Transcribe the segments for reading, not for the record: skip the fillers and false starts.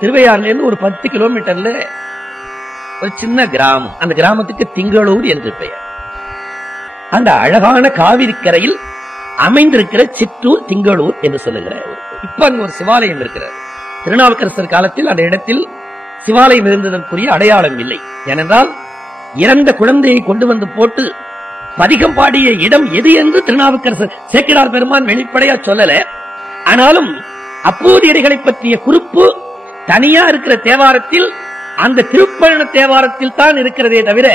திருவையாறுல இருந்து ஒரு 10 கிலோமீட்டர்ல ஒரு சின்ன கிராமம். அந்த கிராமத்துக்கு திங்களூர் என்று பெயர். அந்த அழகான காவிரி கரையில் அமைந்திருக்கிற சிற்றூர் திங்களூர் என்று சொல்லுகிற இப்ப அங்க ஒரு சிவாலயம் இருக்கிறது. திருநாவுக்கரசர் காலத்தில் அந்த இடத்தில் சிவாலயம் இருந்ததற்குரிய அடையாளம் இல்லை. ஏனென்றால் இறந்த குழந்தையை கொண்டு வந்து போட்டு பதிகம் பாடிய இடம் எது என்று திருநாவுக்கரசர் சேக்கிழார் பெருமான் வெளிப்படையா சொல்லல. ஆனாலும் அப்போதியடிகளை பற்றிய குறிப்பு தனியா இருக்கிற தேவாரத்தில், அந்த திருப்பயண தேவாரத்தில் தான் இருக்கிறதே தவிர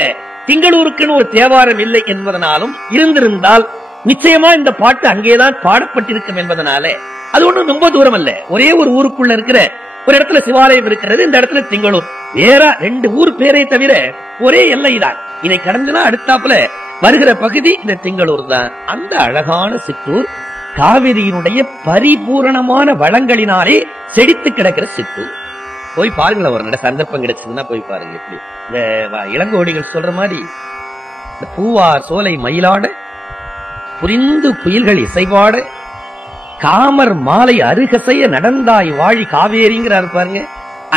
திங்களூருக்குன்னு ஒரு தேவாரம் இல்லை என்பதனாலும், இருந்திருந்தால் நிச்சயமா இந்த பாட்டு அங்கேதான் பாடப்பட்டிருக்கும் என்பதனால அது ஒண்ணும் ரொம்ப தூரம் அல்ல. ஒரே ஒரு ஊருக்குள்ள இருக்கிற ஒரு இடத்துல சிவாலயம் இருக்கிறது, இந்த இடத்துல திங்களூர். வேற 2 ஊர் பேரை தவிர ஒரே எல்லைதான். இதை கடந்துனா அடுத்தாப்புல வருகிற பகுதி இந்த திங்களூர் தான். அந்த அழகான சிற்றூர் காவிரியினுடைய பரிபூரணமான வளங்களினாலே செடித்து கிடக்கிற சிற்றூர். போய் பாருங்களேன், ஒரு நட சந்தர்ப்பம் கிடைச்சதுன்னா போய் பாருங்க. எப்படி இந்த இளங்கோடிகள் சொல்ற மாதிரி இந்த பூவார் சோலை மயிலாட, புரிந்து புயல்கள் இசைவாட, காமர் மாலை அருகசைய நடந்தாய் வாழி காவேரிங்கிறாரு பாருங்க.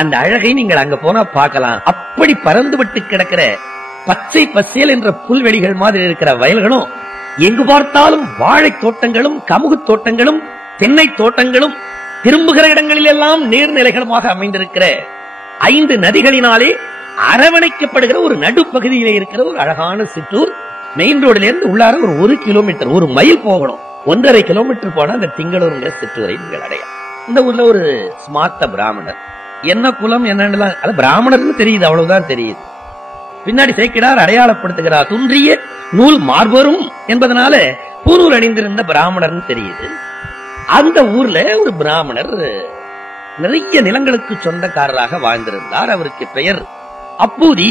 அந்த அழகை நீங்கள் அங்க போனா பார்க்கலாம். அப்படி பறந்துபட்டு கிடக்கிற பச்சை பசேல் என்ற புல்வெளிகள் மாதிரி இருக்கிற வயல்களும், எங்கு பார்த்தாலும் வாழை தோட்டங்களும் கமுகு தோட்டங்களும் தென்னை தோட்டங்களும், திரும்புகிற இடங்களில் எல்லாம் நீர்நிலைகளுமாக அமைந்திருக்கிற 5 நதிகளினாலே அரவணைக்கப்படுகிற ஒரு நடுப்பகுதியிலே இருக்கிற ஒரு அழகான சிற்றூர். மெயின் ரோடுல இருந்து உள்ளார ஒரு 1 கிலோமீட்டர், 1 மைல் போகணும். 1.5 கிலோமீட்டர் போனா அந்த திங்களூர் சிற்றூரை நீங்கள் அடையலாம். இந்த ஊர்ல ஒரு ஸ்மார்த்த பிராமணர், என்ன குலம் என்னன்னு அது பிராமணர்னு தெரியுது, அவ்வளவுதான் தெரியுது. பின்னாடி சேக்கிழார் அடையாளப்படுத்துகிறார், துன்றிய நூல் மார்பரும் என்பதனால பூநூல் அணிந்திருந்த பிராமணர்னு தெரியுது. அந்த ஊர்ல ஒரு பிராமணர் நிறைய நிலங்களுக்கு சொந்தக்காரராக வாழ்ந்திருந்தார். அவருக்கு பெயர் அப்பூதி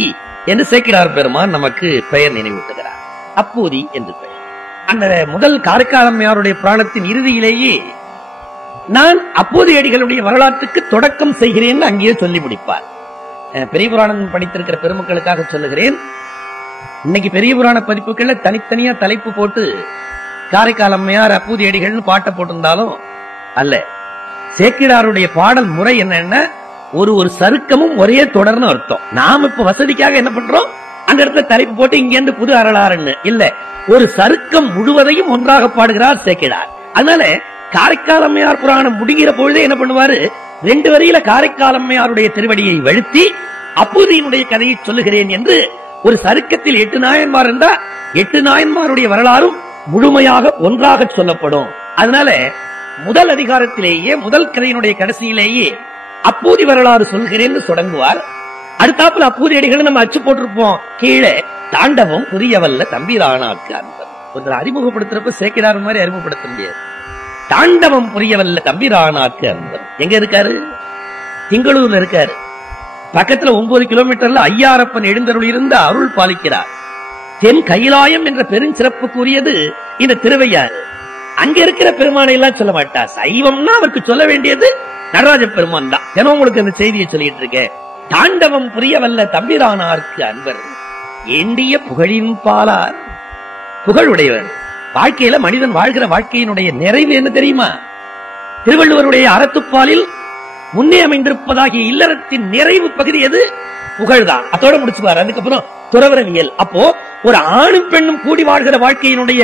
என்று சேக்கிழார் பெருமான் நமக்கு பெயர் நினைவூட்டுகிறார். அப்பூதி என்று பெயர். அந்த முதல் காரைக்காலம்மையாருடைய புராணத்தின் இறுதியிலேயே நான் அப்போது அடிகளுடைய வரலாற்றுக்கு தொடக்கம் செய்கிறேன் அங்கேயே சொல்லி முடிப்பார். பெரிய புராணம் படித்திருக்கிற பெருமக்களுக்காக சொல்லுகிறேன். இன்னைக்கு பெரிய புராண பதிப்புகள்ல தனித்தனியா தலைப்பு போட்டு காரைக்காலம்மையார் அப்பூதி அடிகள்னு பாட்டை போட்டிருந்தாலும் அல்ல, சேக்கிழாருடைய பாடல் முறை என்னன்னா ஒரு சருக்கமும் ஒரே தொடர்னு அர்த்தம். நாம் இப்ப வசதிக்காக என்ன பண்றோம், அந்த இடத்துல தலைப்பு போட்டு இங்க இருந்து புது அறளாறுன்னு இல்ல, ஒரு சருக்கம் முழுவதையும் ஒன்றாக பாடுகிறார் சேக்கிழார். அதனால காரைக்காலம்மையார் புராணம் முடிகிற பொழுதே என்ன பண்ணுவாரு, 2 வரியில காரைக்காலம்மையாருடைய திருவடியை வழுத்தி அப்பூதியினுடைய கதையை சொல்லுகிறேன் என்று ஒரு சருக்கத்தில் 8 நாயன்மார் இருந்தா 8 நாயன்மாருடைய வரலாறும் முழுமையாக ஒன்றாக சொல்லப்படும். அதனால முதல் அதிகாரத்திலேயே முதல் கதையினுடைய கடைசியிலேயே அப்பூதி வரலாறு சொல்கிறேன்னு தொடங்குவார். அடுத்தாப்புல அப்பூதி அடிகள் நம்ம அச்சு போட்டிருப்போம் கீழே, தாண்டவம் புரியவல்ல தம்பிரானாக்கு அன்பர். கொஞ்சம் அறிமுகப்படுத்துறப்ப சேக்கிழார் மாதிரி அறிமுகப்படுத்த முடியாது. தாண்டவம் புரியவல்ல தம்பிரானாக்கு அன்பர் எங்க இருக்காரு, திங்களூர்ல இருக்காரு. பக்கத்துல 9 கிலோமீட்டர்ல ஐயாரப்பன் எழுந்தருள் இருந்த அருள் பாலிக்கிறார். தென் கைலாயம் என்ற பெருஞ்சிறப்புக்குரியது இந்த திருவையாறு. அங்க இருக்கிற பெருமானை எல்லாம் சொல்ல மாட்டார். சைவம்னா அவருக்கு சொல்ல வேண்டியது நடராஜ பெருமான் தான். தினம் உங்களுக்கு அந்த செய்தியை சொல்லிட்டு இருக்கேன். தாண்டவம் புரியவல்ல தம்பிரானார்க்கு அன்பர், ஏண்டிய புகழின் பாலார். புகழுடையவர். வாழ்க்கையில மனிதன் வாழ்கிற வாழ்க்கையினுடைய நிறைவு என்ன தெரியுமா, திருவள்ளுவருடைய அறத்துப்பாலில் முன்னே அமைந்திருப்பதாகிய இல்லறத்தின் நிறைவு பகுதி எது, புகழ்தான். அதோட முடிச்சுப்பாரு. அதுக்கப்புறம் துறவரவியல். அப்போ ஒரு ஆணும் பெண்ணும் கூடி வாழ்கிற வாழ்க்கையினுடைய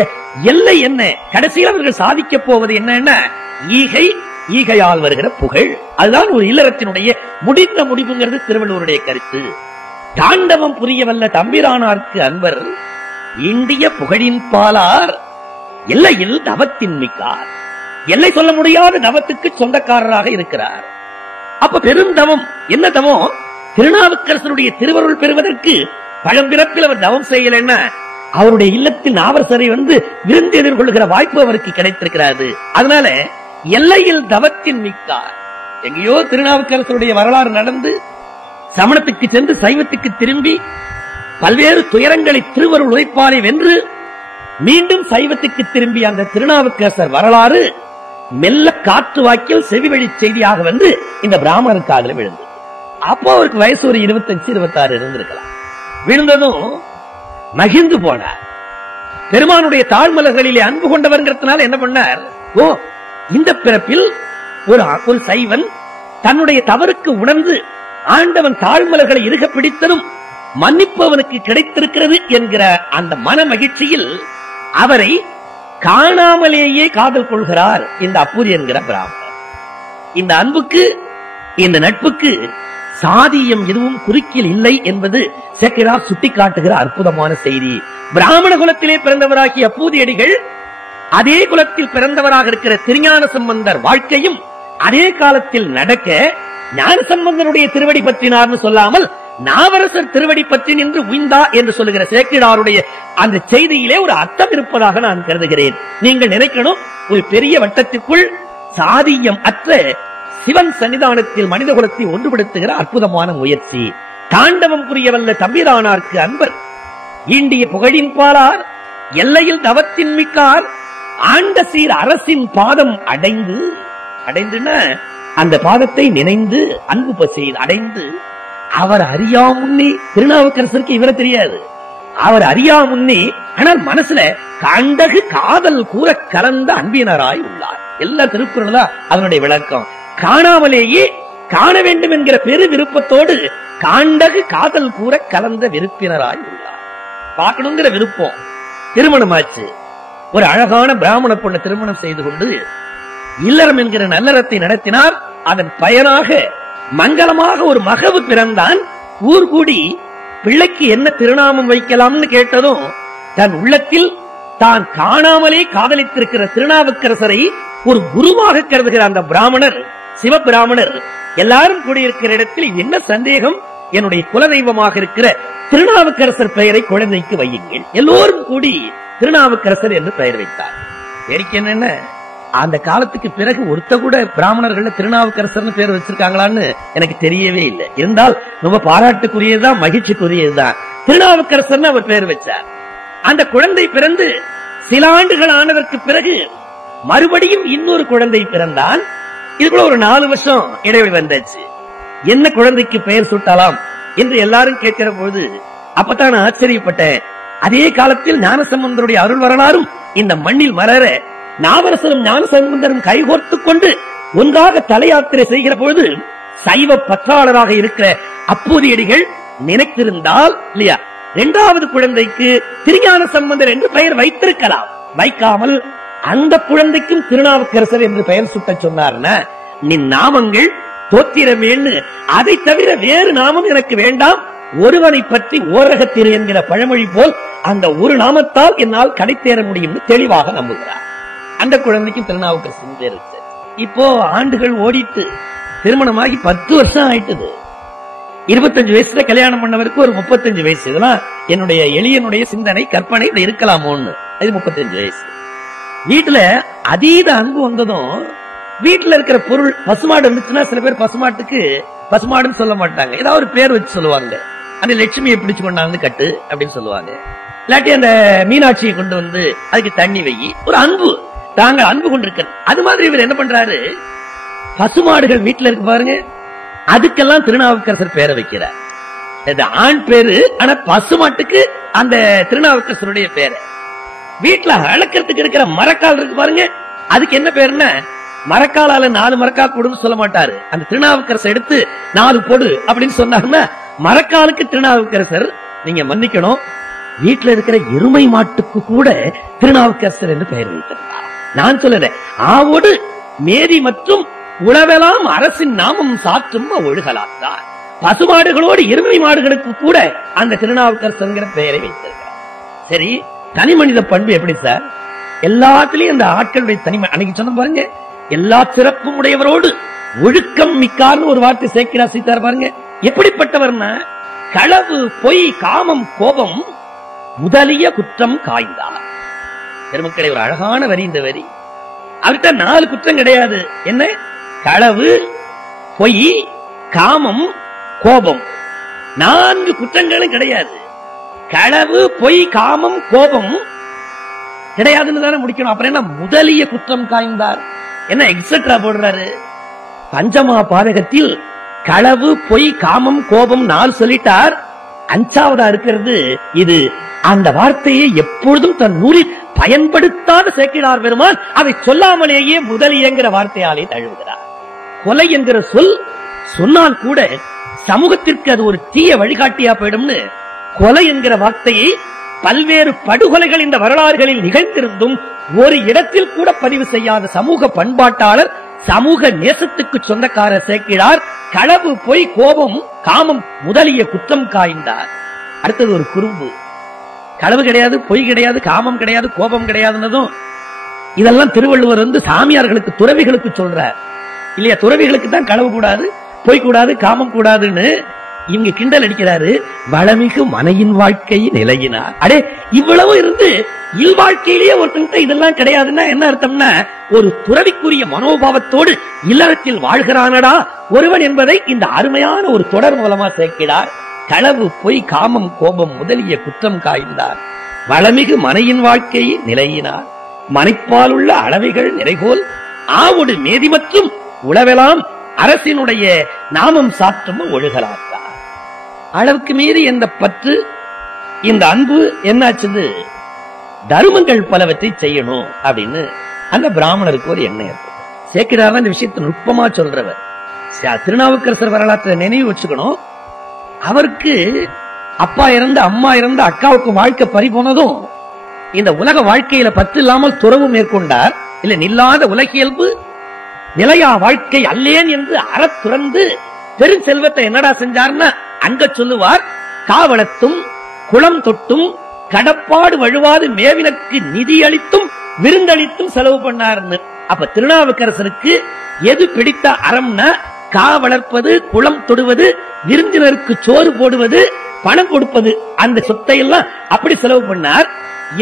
எல்லை என்ன, கடைசியில் அவர்கள் சாதிக்க போவது என்னன்னா ஈகை, ஈகையால் வருகிற புகழ். அதுதான் ஒரு இல்லறத்தினுடைய முடிந்த முடிவுங்கிறது திருவள்ளுவருடைய கருத்து. தாண்டவம் புரியவல்ல தம்பிரானார்க்கு அன்பர், இந்திய புகழின் பாலார், எல்லையில் தவத்தின் மிக்கார். எல்லை சொல்ல முடியாத தவத்துக்கு சொந்தக்காரராக இருக்கிறார். அப்ப பெரும் தவம் என்ன தவம், திருநாவுக்கரசருடைய திருவருள் பெறுவதற்கு பழம்பிறப்பில் அவர் தவம் செய்யலன்னா அவருடைய இல்லத்தில் நாவரசரை வந்து விருந்து எதிர்கொள்கிற வாய்ப்பு அவருக்கு கிடைத்திருக்கிறது. அதனால எல்லையில் தவத்தின் மிக்கார். எங்கேயோ திருநாவுக்கரசருடைய வரலாறு நடந்து சமணத்துக்கு சென்று சைவத்துக்கு திரும்பி பல்வேறு துயரங்களை திருவருள் உழைப்பாலை வென்று மீண்டும் சைவத்துக்கு திரும்பி அந்த திருநாவுக்கரசர் வரலாறு மெல்ல காற்று வாக்கில் செவிவழி செய்தியாக வந்து இந்த பிராமணருக்கு காதுல விழுந்தது. அப்போ அவருக்கு வயசு ஒரு 25-26 இருந்திருக்கலாம். விழுந்ததும் மகிழ்ந்து போனார். பெருமானுடைய தாழ்மலர்களிலே அன்பு கொண்டவர்ங்கிறதுனால என்ன பண்ணார், ஓ இந்த பிறப்பில் ஒரு சைவன் தன்னுடைய தவறுக்கு உணர்ந்து ஆண்டவன் தாழ்மலர்களை இருக பிடித்ததும் மன்னிப்பவனுக்கு கிடைத்திருக்கிறது என்கிற அந்த மன மகிழ்ச்சியில் அவரை காணாமலேயே காதல் கொள்கிறார் இந்த அப்பூரி என்கிற பிராமணர். இந்த அன்புக்கு, இந்த நட்புக்கு சாதியம் எதுவும் குறுக்கில் இல்லை என்பது சேக்கிழார் சுட்டிக்காட்டுகிற அற்புதமான செய்தி. பிராமண குலத்திலே பிறந்தவராகிய அப்பூதியடிகள் அதே குலத்தில் பிறந்தவராக இருக்கிற திருஞான சம்பந்தர் வாழ்க்கையும் அதே காலத்தில் நடக்க ஞான சம்பந்தனுடைய திருவடி பற்றினார்னு சொல்லாமல் நாவரசர் திருவடி பற்றி நின்று உய்ந்தா என்று சொல்லுகிற சேக்கிழாருடைய அந்த செய்தியிலே ஒரு அர்த்தம் இருப்பதாக நான் கருதுகிறேன். நீங்கள் நினைக்கணும், ஒரு பெரிய வட்டத்திற்குள் சாதியம் அற்ற சிவன் சன்னிதானத்தில் மனித குலத்தை ஒன்றுபடுத்துகிற அற்புதமான முயற்சி. தாண்டவம் புரியவல்ல தம்பிரானார்க்கு அன்பர் ஈண்டிய புகழின் பாலார் எல்லையில் தவத்தின் மிக்கார் ஆண்ட சீர் அரசின் பாதம் அடைந்துன்னா அந்த பாதத்தை நினைந்து அன்பு பசி அடைந்து அவர் அறியா முன்னே, திருநாவுக்கரசருக்கு இவரை தெரியாது, அவர் அறியா முன்னே ஆனால் மனசுல கண்டகு காதல் கூற கலந்த அன்பினராய் உள்ளார். எல்லா திருக்குறள் தான் அதனுடைய விளக்கம். காணாமலேயே காண வேண்டும் என்கிற பெரு விருப்பத்தோடு காண்டகு காதல் கூற கலந்த விருப்பினராய் உள்ளார். பார்க்கணுங்கிற விருப்பம். திருமணமாச்சு. ஒரு அழகான பிராமண பொண்ணை திருமணம் செய்து கொண்டு இல்லறம் என்கிற நல்லறத்தை நடத்தினார். அதன் பயனாக மங்களமாக ஒரு மகவு பிறந்தான். ஊர் கூடி பிள்ளைக்கு என்ன திருநாமம் வைக்கலாம்னு கேட்டதும் தன் உள்ளத்தில் தான் காணாமலே காதலித்திருக்கிற திருநாவுக்கரசரை ஒரு குருவாக கருதுகிற அந்த பிராமணர், சிவபிராமணர், எல்லாரும் கூடியிருக்கிற இடத்தில் என்ன சந்தேகம், என்னுடைய குலதெய்வமாக இருக்கிற திருநாவுக்கரசர் பெயரை குழந்தைக்கு வையுங்கள். எல்லோரும் கூடி திருநாவுக்கரசர் என்று பெயர் வைத்தார். வேடிக்கை என்னென்ன, அந்த காலத்துக்கு பிறகு ஒருத்த கூட பிராமணர்கள் திருநாவுக்கரசர்னு பேர் வச்சிருக்காங்களான்னு எனக்கு தெரியவே இல்லை. இருந்தால் ரொம்ப பாராட்டுக்குரியதுதான், மகிழ்ச்சிக்குரியதுதான். திருநாவுக்கரசர் அவர் பெயர் வச்சார். அந்த குழந்தை பிறந்து சில ஆண்டுகள் ஆனதற்கு பிறகு மறுபடியும் இன்னொரு குழந்தை பிறந்தான். இதுக்குள்ள ஒரு 4 வருஷம் இடைவெளி வந்தாச்சு. என்ன குழந்தைக்கு பெயர் சூட்டலாம் என்று எல்லாரும் கேட்கிற போது அப்பதான் நான் ஆச்சரியப்பட்டேன். அதே காலத்தில் ஞானசம்பந்தருடைய அருள் வரலாறும் இந்த மண்ணில் மலர நாவரசரும் ஞானசம்பந்தரும் கைகோர்த்துக் கொண்டு ஒன்றாக தல யாத்திரை செய்கிற பொழுது சைவ பற்றாளராக இருக்கிற அப்பூதியடிகள் நினைத்திருந்தால் இல்லையா, 2வது குழந்தைக்கு திருஞான சம்பந்தர் என்று பெயர் வைத்திருக்கலாம். வைக்காமல் அந்த குழந்தைக்கும் திருநாவுக்கரசர் என்று பெயர் சுட்ட சொன்னார்னா, நின் நாமங்கள் தோத்திரமேன்னு, அதை தவிர வேறு நாமம் எனக்கு வேண்டாம், ஒருவனை பற்றி ஓரகத்திரு என்கிற பழமொழி போல் அந்த ஒரு நாமத்தால் என்னால் கடைத்தேற முடியும் தெளிவாக நம்புகிறார். அந்த குழந்தைக்கும் திருநாவுக்கரசர் பேர் வச்சு. இப்போ ஆண்டுகள் ஓடிட்டு திருமணமாகி 10 வருஷம் ஆயிட்டது. 25 வயசுல கல்யாணம் பண்ணவருக்கு ஒரு 35 வயசு. இதெல்லாம் என்னுடைய எளியனுடைய சிந்தனை, கற்பனை இருக்கலாமோன்னு. அது 35 வயசு. வீட்டுல அதீத அன்பு வந்ததும் வீட்டுல இருக்கிற பொருள், பசுமாடு இருந்துச்சுன்னா சில பேர் பசுமாட்டுக்கு பசுமாடுன்னு சொல்ல மாட்டாங்க, ஏதாவது ஒரு பேர் வச்சு சொல்லுவாங்க. அந்த லட்சுமியை பிடிச்சு கொண்டாந்து கட்டு அப்படின்னு சொல்லுவாங்க. இல்லாட்டி அந்த மீனாட்சியை கொண்டு வந்து அதுக்கு தண்ணி வை. ஒரு அன்பு, தாங்கள் அன்பு கொண்டிருக்க. அது மாதிரி இவர் என்ன பண்றாரு, பசுமாடுகள் வீட்டுல இருக்கு பாருங்க, அதுக்கெல்லாம் திருநாவுக்கரசர் பேரை வைக்கிறார். ஆண் பேரு, ஆனா பசுமாட்டுக்கு அந்த திருநாவுக்கரசருடைய பேரு. வீட்டுல அளக்கிறதுக்கு இருக்கிற மரக்கால் இருக்கு பாருங்க, அதுக்கு என்ன பேருன்னா, மரக்காலால 4 மரக்கால் போடுன்னு சொல்ல மாட்டாரு. அந்த திருநாவுக்கரசர் எடுத்து 4 போடு அப்படின்னு சொன்னாருன்னா மரக்காலுக்கு திருநாவுக்கரசர். நீங்க மன்னிக்கணும், வீட்டுல இருக்கிற எருமை மாட்டுக்கு கூட திருநாவுக்கரசர் என்று பெயர் வைத்திருந்தார். நான் சொல்லுறேன், ஆவோடு மேரி மற்றும் உளவெல்லாம் அரசின் நாமம் சாற்றும் ஒழுகலாத்தார். பசுமாடுகளோடு எருமை மாடுகளுக்கு கூட அந்த திருநாவுக்கரசர் பெயரை வைத்திருக்கிறார். சரி, தனி மனித பண்பு எப்படி சார்? எல்லாத்திலையும் அந்த ஆட்களுடைய தனிமை, அன்னைக்கு சொன்ன பாருங்க, எல்லா சிறப்பும் உடையவரோடு ஒழுக்கம் மிக்கார்னு ஒரு வார்த்தை சேர்க்கிறார் சீத்தார் பாருங்க. எப்படிப்பட்டவர்னா, களவு, பொய், காமம், கோபம் முதலிய குற்றம் காய்ந்தார். பெருமக்களை, ஒரு அழகான வரி இந்த வரி. அவர்கிட்ட 4 குற்றம் கிடையாது. என்ன? களவு, பொய், காமம், கோபம். 4 குற்றங்களும் கிடையாது. களவு, பொய், காமம், கோபம் கிடையாதுன்னு தானே முடிக்கணும். அப்புறம் என்ன முதலிய குற்றம் காய்ந்தார்? என்ன எக்ஸெட்ரா போடுறாரு? பஞ்சமா பாதகத்தில் களவு, பொய், காமம், கோபம் 4 சொல்லிட்டார். 5வதா இருக்கிறது இது. அந்த வார்த்தையை எப்பொழுதும் தன் நூலில் பயன்படுத்தாத சேக்கிழார் பெருமான் அதை சொல்லாமலேயே முதலியங்கிற வார்த்தையாலே தழுவுகிறார். கொலை என்கிற சொல் சொன்னால் கூட சமூகத்திற்கு அது ஒரு தீய வழிகாட்டியா போயிடும்னு கொலை என்கிற வார்த்தையை பல்வேறு படுகொலைகள் இந்த வரலாறுகளில் நிகழ்ந்திருந்தும் ஒரு இடத்தில் கூட பதிவு செய்யாத சமூக பண்பாட்டாளர், சமூக நேசத்துக்கு சொந்தக்காரர் சேக்கிழார் களவு, பொய், கோபம், காமம் முதலிய குற்றம் காய்ந்தார். அடுத்தது ஒரு குறும்பு. களவு கிடையாது, பொய் கிடையாது, காமம் கிடையாது, கோபம் கிடையாதுன்னதும் இதெல்லாம் திருவள்ளுவர் சாமியார்களுக்கு, துறவிகளுக்கு சொல்றார் இல்லையா? துறவிகளுக்கு தான் களவு கூடாது, பொய் கூடாது, காமம் கூடாதுன்னு இவங்க கிண்டல் அடிக்கிறாரு. வளமிகு மனையின் வாழ்க்கை நிலையினார். அடே, இவ்வளவு இருந்து இல்வாழ்க்கையிலேயே ஒருத்தங்கிட்ட இதெல்லாம் கிடையாதுன்னா என்ன அர்த்தம்னா, ஒரு துறவிக்குரிய மனோபாவத்தோடு இல்லறத்தில் வாழ்கிறானடா ஒருவன் என்பதை இந்த அருமையான ஒரு தொடர் மூலமா சேர்க்கிறார். களவு, பொய், காமம், கோபம் முதலிய குற்றம் காய்ந்தார். வளமிகு மனையின் வாழ்க்கை நிலையினார். மனைப்பால் உள்ள அளவைகள் நிறைகோல் ஆவுடு மேதி மற்றும் உளவெல்லாம் அரசினுடைய நாமம் சாற்றும் ஒழுகலாத்தார். அளவுக்கு மீறி இந்த பற்று, இந்த அன்பு என்னாச்சுது, தர்மங்கள் பலவற்றை செய்யணும் அப்படின்னு அந்த பிராமணருக்கு ஒரு எண்ணம் ஏற்படும். சேக்கிழார் இந்த விஷயத்தை நுட்பமா சொல்றவர். திருநாவுக்கரசர் வரலாற்றை நினைவு வச்சுக்கணும். அவருக்கு அப்பா இறந்து, அம்மா இறந்து, அக்காவுக்கு வாழ்க்கை பறி போனதும் இந்த உலக வாழ்க்கையில பற்று இல்லாமல் துறவு மேற்கொண்டார். இல்ல, நில்லாத உலகியல்பு நிலையா வாழ்க்கை அல்லேன் என்று அறத்துறந்து பெருஞ்செல்வத்தை என்னடா செஞ்சார்னா அங்க சொல்லுவார், காவலத்தும் குளம் தொட்டும் கடப்பாடு வழுவாது மேவினருக்கு நிதி அளித்தும் விருந்தளித்தும் செலவு பண்ணார்னு. அப்ப திருநாவுக்கரசருக்கு எது பிடித்த அறம்னா, காவலர்ப்பது, குளம் தொடுவது, விருந்தினருக்கு சோறு போடுவது, பணம் கொடுப்பது. அந்த சொத்தை எல்லாம் அப்படி செலவு பண்ணார்.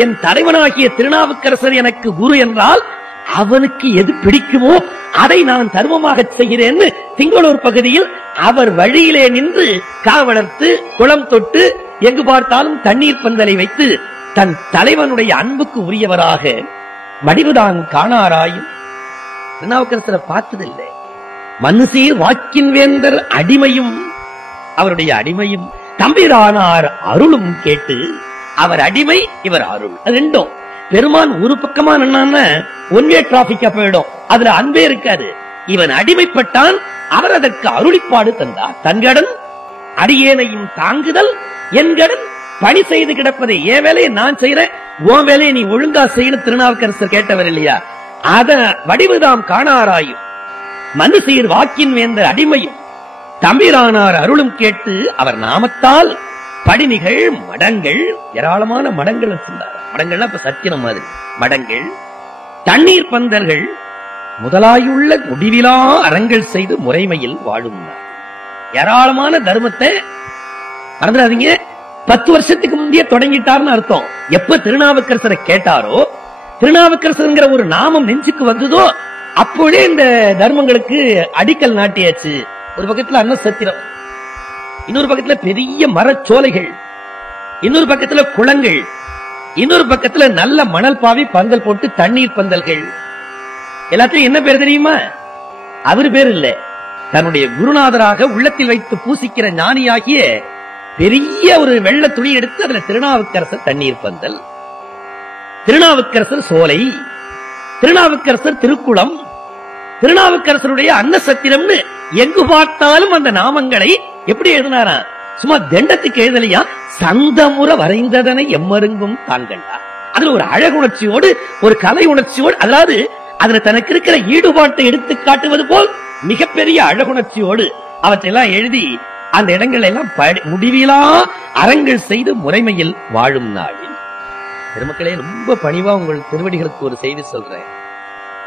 என் தலைவனாகிய திருநாவுக்கரசர் எனக்கு குரு என்றால் அவனுக்கு எது பிடிக்குமோ அதை நான் தர்மமாக செய்கிறேன்னு திங்களூர் பகுதியில் அவர் வழியிலே நின்று காவலர்த்து, குளம் தொட்டு, எங்கு பார்த்தாலும் தண்ணீர் பந்தலை வைத்து தன் தலைவனுடைய அன்புக்கு உரியவராக வடிவுதான் காணாராயும். திருநாவுக்கரசரை பார்த்ததில்லை. மனுசீர் வாக்கின் வேந்தர் அடிமையும், அவருடைய அடிமையும் தம்பிரானார் அருளும் கேட்டு, அவர் அடிமை, இவர் அருள். ரெண்டும் பெருமான் ஒரு பக்கமா நின்னா ஒன்வே டிராபிக்கா போயிடும், அதுல அன்பே இருக்காது. இவன் அடிமைப்பட்டான், அவர் அதற்கு அருளிப்பாடு தந்தார். தன்கடன் அடியேனையும் தாங்குதல், என்கடன் பணி செய்து கிடப்பதை, என் வேலையை நான் செய்யறேன், உன் வேலையை நீ ஒழுங்கா செய்யணும் திருநாவுக்கரசர் கேட்டவர் இல்லையா? அத வடிவுதாம் காணாராயும் மனுசீர் வாக்கின் வேந்த அடிமையும் தம்பிரானார் அருளும் கேட்டு, அவர் நாமத்தால் படினிகள், மடங்கள், ஏராளமான மடங்கள் வச்சிருந்தார். மடங்கள்லாம் இப்ப சத்தியம் மாதிரி மடங்கள், தண்ணீர் பந்தர்கள் முதலாயுள்ள முடிவிலா அறங்கள் செய்து முறைமையில் வாழும். ஏராளமான தர்மத்தை மறந்துடாதீங்க. 10 வருஷத்துக்கு முந்தைய தொடங்கிட்டார்னு அர்த்தம். எப்ப திருநாவுக்கரசரை கேட்டாரோ, திருநாவுக்கரசருங்கிற ஒரு நாமம் நெஞ்சுக்கு வந்ததோ அப்போதே இந்த தர்மங்களுக்கு அடிக்கல் நாட்டியாச்சு. ஒரு பக்கத்துல அன்ன சத்திரம், இன்னொரு பக்கத்துல பெரிய மரச்சோலைகள், இன்னொரு பக்கத்துல குளங்கள், இன்னொரு பக்கத்துல நல்ல மணல் பாவி பந்தல் போட்டு தண்ணீர் பந்தல்கள். எல்லாத்தையும் என்ன பேர் தெரியுமா? அவர் பேர் இல்ல, தன்னுடைய குருநாதராக உள்ளத்தில் வைத்து பூசிக்கிற ஞானியாகிய பெரிய ஒரு வெள்ள துணி எடுத்து அதுல திருநாவுக்கரசர் தண்ணீர் பந்தல், திருநாவுக்கரசர் சோலை, திருநாவுக்கரசர் திருக்குளம், திருநாவுக்கரசருடைய அன்ன சத்திரம்னு எங்கு பார்த்தாலும் அந்த நாமங்களை எப்படி எழுதினாரா? சும்மா தண்டத்துக்கு எழுதலையா, சந்தமுற வரைந்ததனை எம்மருங்கும் தாங்கண்டா. அதுல ஒரு அழகுணர்ச்சியோடு, ஒரு கலை உணர்ச்சியோடு, அதாவது அதுல தனக்கு இருக்கிற ஈடுபாட்டை எடுத்து காட்டுவது போல் மிகப்பெரிய அழகுணர்ச்சியோடு அவற்றையெல்லாம் எழுதி அந்த இடங்கள் எல்லாம் முடிவிலா அறங்கள் செய்து முறைமையில் வாழும் நாளில். பெருமக்களே, ரொம்ப பணிவா உங்கள் திருவடிகளுக்கு ஒரு செய்தி சொல்றேன்.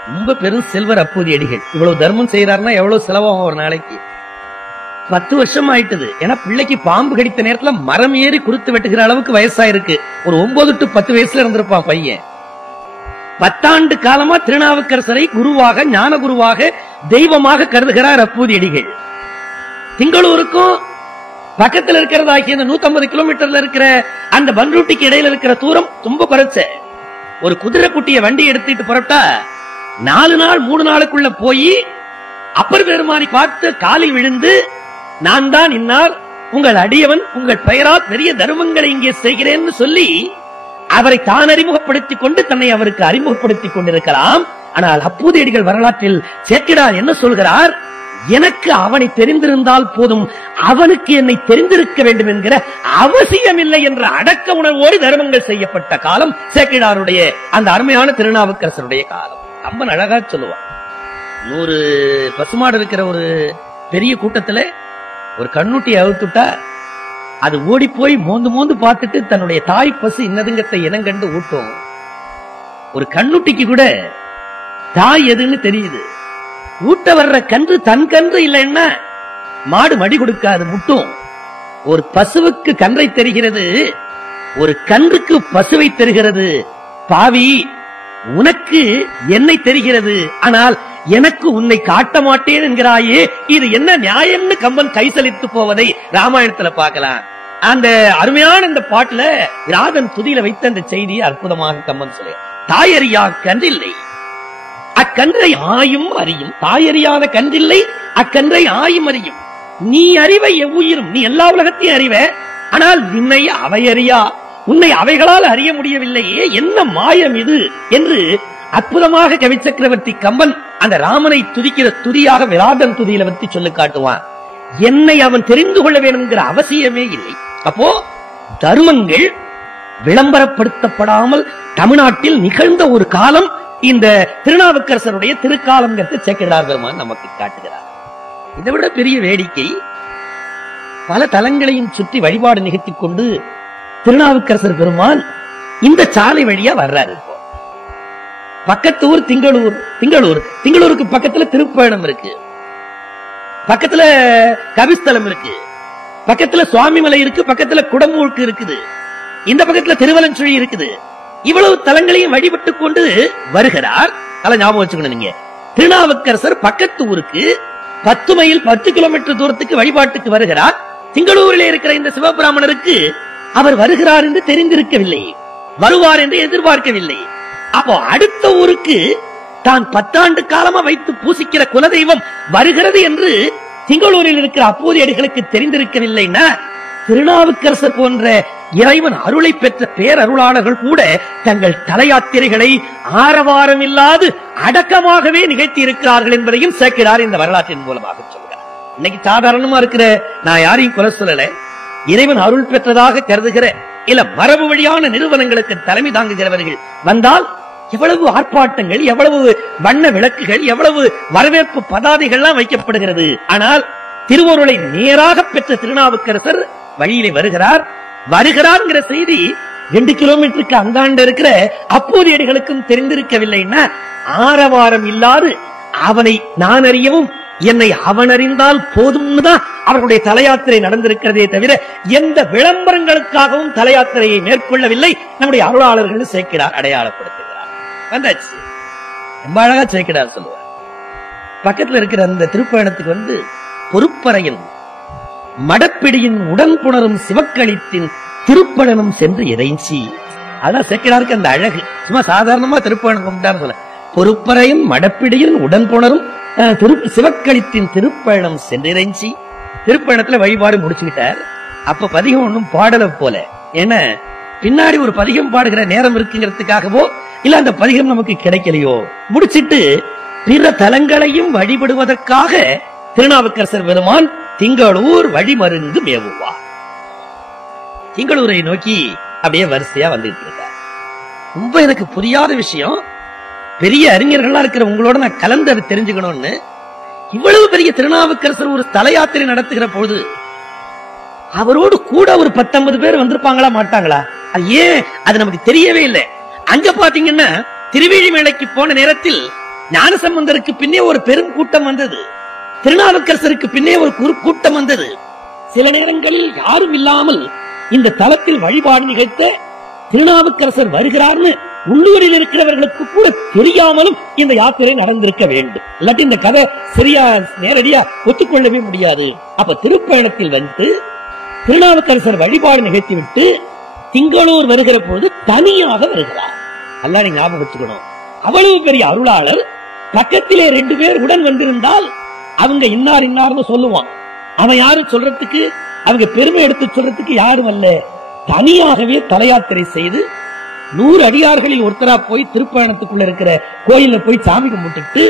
ரொம்ப பெரும் செல்வர் அப்போது அடிகள். இவ்வளவு தர்மம் செய்யறாருன்னா எவ்வளவு செலவாகும் ஒரு நாளைக்கு? 10 வருஷம் ஆயிட்டது. ஏன்னா பிள்ளைக்கு பாம்பு கடித்த நேரத்துல மரம் ஏறி குறுத்து வெட்டுகிற அளவுக்கு வயசாயிருக்கு. ஒரு 9 to 10 வயசுல இருந்திருப்பான் பையன். 10 ஆண்டு காலமா திருநாவுக்கரசரை குருவாக, ஞான குருவாக, தெய்வமாக கருதுகிறார் அப்போது அடிகள். திங்களூருக்கும் பக்கத்தில் இருக்கிறதாகிய 150 கிலோமீட்டர்ல இருக்கிற அந்த பன்ருட்டிக்கு இடையில இருக்கிற தூரம் ரொம்ப குறைச்ச. ஒரு குதிரை குட்டிய வண்டி எடுத்துட்டு புறப்பட்டா 4 நாள் 3 நாளுக்குள்ள போய் அப்பர் பெருமானை பார்த்து காலி விழுந்து, நான் தான் இன்னார், உங்கள் அடியவன், உங்கள் பெயரால் பெரிய தர்மங்களை இங்கே செய்கிறேன்னு சொல்லி அவரை தான் அறிமுகப்படுத்திக் கொண்டு தன்னை அவருக்கு அறிமுகப்படுத்திக் கொண்டிருக்கலாம். ஆனால் அப்போதையடிகள் வரலாற்றில் சேக்கிழார் என்ன சொல்கிறார்? எனக்கு அவனை தெரிந்திருந்தால் போதும், அவனுக்கு என்னை தெரிந்திருக்க வேண்டும் என்கிற அவசியம் இல்லை என்ற அடக்க உணர்வோடு தர்மங்கள் செய்யப்பட்ட காலம் சேக்கிழாருடைய அந்த அருமையான திருநாவுக்கரசருடைய காலம். கம்பன் அழகா சொல்லுவான். 100 பசுமாடு இருக்கிற ஒரு பெரிய கூட்டத்துல ஒரு கண்ணுட்டியை அவுத்துட்டா அது ஓடி போய் மோந்து மோந்து பார்த்துட்டு தன்னுடைய தாய் பசு இன்னதுங்கத்தை இனங்கண்டு ஊட்டும். ஒரு கண்ணுட்டிக்கு கூட தாய் எதுன்னு தெரியுது. ஊட்ட வர்ற கன்று தன் கன்று இல்லைன்னா மாடு மடி கொடுக்காது, முட்டும். ஒரு பசுவுக்கு கன்றை தெரிகிறது, ஒரு கன்றுக்கு பசுவை தெரிகிறது. பாவி, உனக்கு என்னை தெரிகிறது, ஆனால் எனக்கு உன்னை காட்ட மாட்டேன் என்கிறாயே, இது என்ன நியாயம்னு கம்பன் கைசலித்து போவதை ராமாயணத்துல பார்க்கலாம். அந்த அருமையான இந்த பாட்டுல ராதன் துதியில வைத்த அந்த செய்தியை அற்புதமாக கம்பன் சொல்ல, தாயறியா கன்றில்லை அக்கன்றை ஆயும் அறியும். தாயறியாத கன்றில்லை அக்கன்றை ஆயும் அறியும். நீ அறிவை எவ்வுயிரும், நீ எல்லா உலகத்தையும் அறிவ, ஆனால் நின்னை அவை அறியா, உன்னை அவைகளால் அறிய முடியவில்லையே, என்ன மாயம் இது என்று அற்புதமாக கவி சக்கரவர்த்தி கம்பன் அந்த ராமனை துதிக்கிற துதியாக விராதன் துதியில வச்சு சொல்லி காட்டுவான். என்னை அவன் தெரிந்து கொள்ள வேணுங்கிற அவசியமே இல்லை. அப்போ தர்மங்கள் விளம்பரப்படுத்தப்படாமல் தமிழ்நாட்டில் நிகழ்ந்த ஒரு காலம் இந்த திருநாவுக்கரசருடைய திருக்காலம் சேக்கிழார் பெருமான் நமக்கு காட்டுகிறார். இதை விட பெரிய வேடிக்கை, பல தலங்களையும் சுற்றி வழிபாடு நிகழ்த்திக் கொண்டு திருநாவுக்கரசர் பெருமான் இந்த சாலை வழியா வர்றாரு. இப்போ பக்கத்து ஊர் திங்களூருக்கு பக்கத்துல திருப்பயணம் இருக்கு, பக்கத்துல கவிஸ்தலம் இருக்கு, பக்கத்துல சுவாமிமலை இருக்கு, பக்கத்துல குடமூழ்க்கு இருக்குது, இந்த பக்கத்துல திருவலஞ்சுழி இருக்குது. இவ்வளவு தலங்களையும் வழிபட்டுக் கொண்டு வருகிறார். அதெல்லாம் ஞாபகம் வச்சுக்கணும். நீங்க திருநாவுக்கரசர் பக்கத்து ஊருக்கு 10 மைல் 10 கிலோமீட்டர் தூரத்துக்கு வழிபாட்டுக்கு வருகிறார். திங்களூரில் இருக்கிற இந்த சிவபிராமணருக்கு அவர் வருகிறார் என்று தெரிந்திருக்கவில்லை, வருவார் என்று எதிர்பார்க்கவில்லை. அப்போ அடுத்த ஊருக்கு தான் 10 ஆண்டு காலமா வைத்து பூசிக்கிற குலதெய்வம் வருகிறது என்று திங்களூரில் இருக்கிற அப்போதையடிகளுக்கு தெரிந்திருக்கவில்லைன்னா, திருநாவுக்கரசர் போன்ற இறைவன் அருளை பெற்ற பேரருளாளர்கள் கூட தங்கள் தலையாத்திரைகளை ஆரவாரம் இல்லாது அடக்கமாகவே நிகழ்த்தி இருக்கிறார்கள் என்பதையும் சேக்கிழார் இந்த வரலாற்றின் மூலமாக சொல்கிறார். இன்னைக்கு சாதாரணமா இருக்கிற, நான் யாரையும் கொலை சொல்லல, இறைவன் அருள் பெற்றதாக கருதுகிற இல்ல மரபு வழியான நிறுவனங்களுக்கு தலைமை தாங்குகிறவர்கள் வந்தால் எவ்வளவு ஆர்ப்பாட்டங்கள், எவ்வளவு வண்ண விளக்குகள், எவ்வளவு வரவேற்பு பதாதைகள்லாம் வைக்கப்படுகிறது. ஆனால் திருவருளை நேராக பெற்ற திருநாவுக்கரசர் வழியிலே வருகிறார்ங்கிற செய்தி 2 கிலோமீட்டருக்கு அந்தாண்ட இருக்கிற அப்போதையடிகளுக்கும் தெரிந்திருக்கவில்லைன்னா, ஆரவாரம் இல்லாது அவனை நான் அறியவும் என்னை அவன் அறிந்தால் போதும்னுதான் அவர்களுடைய தலையாத்திரை நடந்திருக்கிறதே தவிர எந்த விளம்பரங்களுக்காகவும் தலையாத்திரையை மேற்கொள்ளவில்லை. நம்முடைய அருளாளர்கள் சேக்கிழார் அடையாளப்படுத்துகிறார். வந்தாச்சு, ரொம்ப அழகா சேக்கிழார் சொல்லுவார். பக்கத்துல இருக்கிற அந்த திருப்பயணத்துக்கு வந்து பொறுப்பறையில் மடப்பிடியின் உடன் புணரும் சிவக்களித்தின் திருப்பழனம் சென்று இறைஞ்சி, அதான் சேக்கிழாருக்கு அந்த அழகு. சும்மா சாதாரணமா திருப்பயணம் கொண்டாரு சொல்ல, பொறுப்பறையும் மடப்பிடியின் உடன் புணரும் சிவக்களித்தின் திருப்பயணம் சென்று இறைஞ்சி, திருப்பயணத்துல வழிபாடு முடிச்சுக்கிட்டார். அப்ப பதிகம் ஒன்னும் பாடல போல, ஏன்னா பின்னாடி ஒரு பதிகம் பாடுகிற நேரம் இருக்குங்கிறதுக்காகவோ இல்ல அந்த பதிகம் நமக்கு கிடைக்கலையோ, முடிச்சிட்டு பிற தலங்களையும் வழிபடுவதற்காக திருநாவுக்கரசர் பெருமான் திங்களூர் வழிமருங்கு மேவுவார். திங்களூரை நோக்கி அப்படியே வரிசையா வந்துட்டு இருக்கார். ரொம்ப எனக்கு புரியாத விஷயம், பெரிய அறிஞர்களா இருக்கிற உங்களோட நான் கலந்து அதை தெரிஞ்சுக்கணும்னு, இவ்வளவு பெரிய திருநாவுக்கரசர் ஒரு தல யாத்திரை நடத்துகிற பொழுது அவரோடு கூட ஒரு 10-50 பேர் வந்திருப்பாங்களா மாட்டாங்களா? அது ஏன் அது நமக்கு தெரியவே இல்லை. அங்க பாத்தீங்கன்னா திருவேழிமலைக்கு போன நேரத்தில் ஞானசம்பந்தருக்கு பின்னே ஒரு பெரும் கூட்டம் வந்தது, திருநாவுக்கரசருக்கு பின்னே ஒரு கூட்டம் வந்தது. சில நேரங்களில் யாரும் இல்லாமல் இந்த தலத்தில் வழிபாடு நிகழ்த்த திருநாவுக்கரசர் வருகிறார்னு உள்ளூரில் இருக்கிறவர்களுக்கு கூட தெரியாமலும் இந்த யாத்திரை நடந்திருக்க வேண்டும். இல்லாட்டி இந்த கதை சரியா நேரடியா ஒத்துக்கொள்ளவே முடியாது. அப்ப திருப்பயணத்தில் வந்து திருநாவுக்கரசர் வழிபாடு நிகழ்த்தி விட்டு திங்களூர் வருகிற போது தனியாக வருகிறார். அல்ல, நீங்க ஞாபகம் வச்சுக்கணும், அவ்வளவு பெரிய அருளாளர் பக்கத்திலே 2 பேர் உடன் வந்திருந்தால் அவங்க இன்னார் இன்னார்னு சொல்லுவான். அவன் யாரும் சொல்றதுக்கு, அவங்க பெருமை எடுத்து சொல்றதுக்கு யாரும் அல்ல. தனியாகவே தலையாத்திரை செய்து 100 அடியார்களில் ஒருத்தரா போய் திருப்பயணத்துக்குள்ள இருக்கிற கோயில போய் சாமி கும்பிட்டுட்டு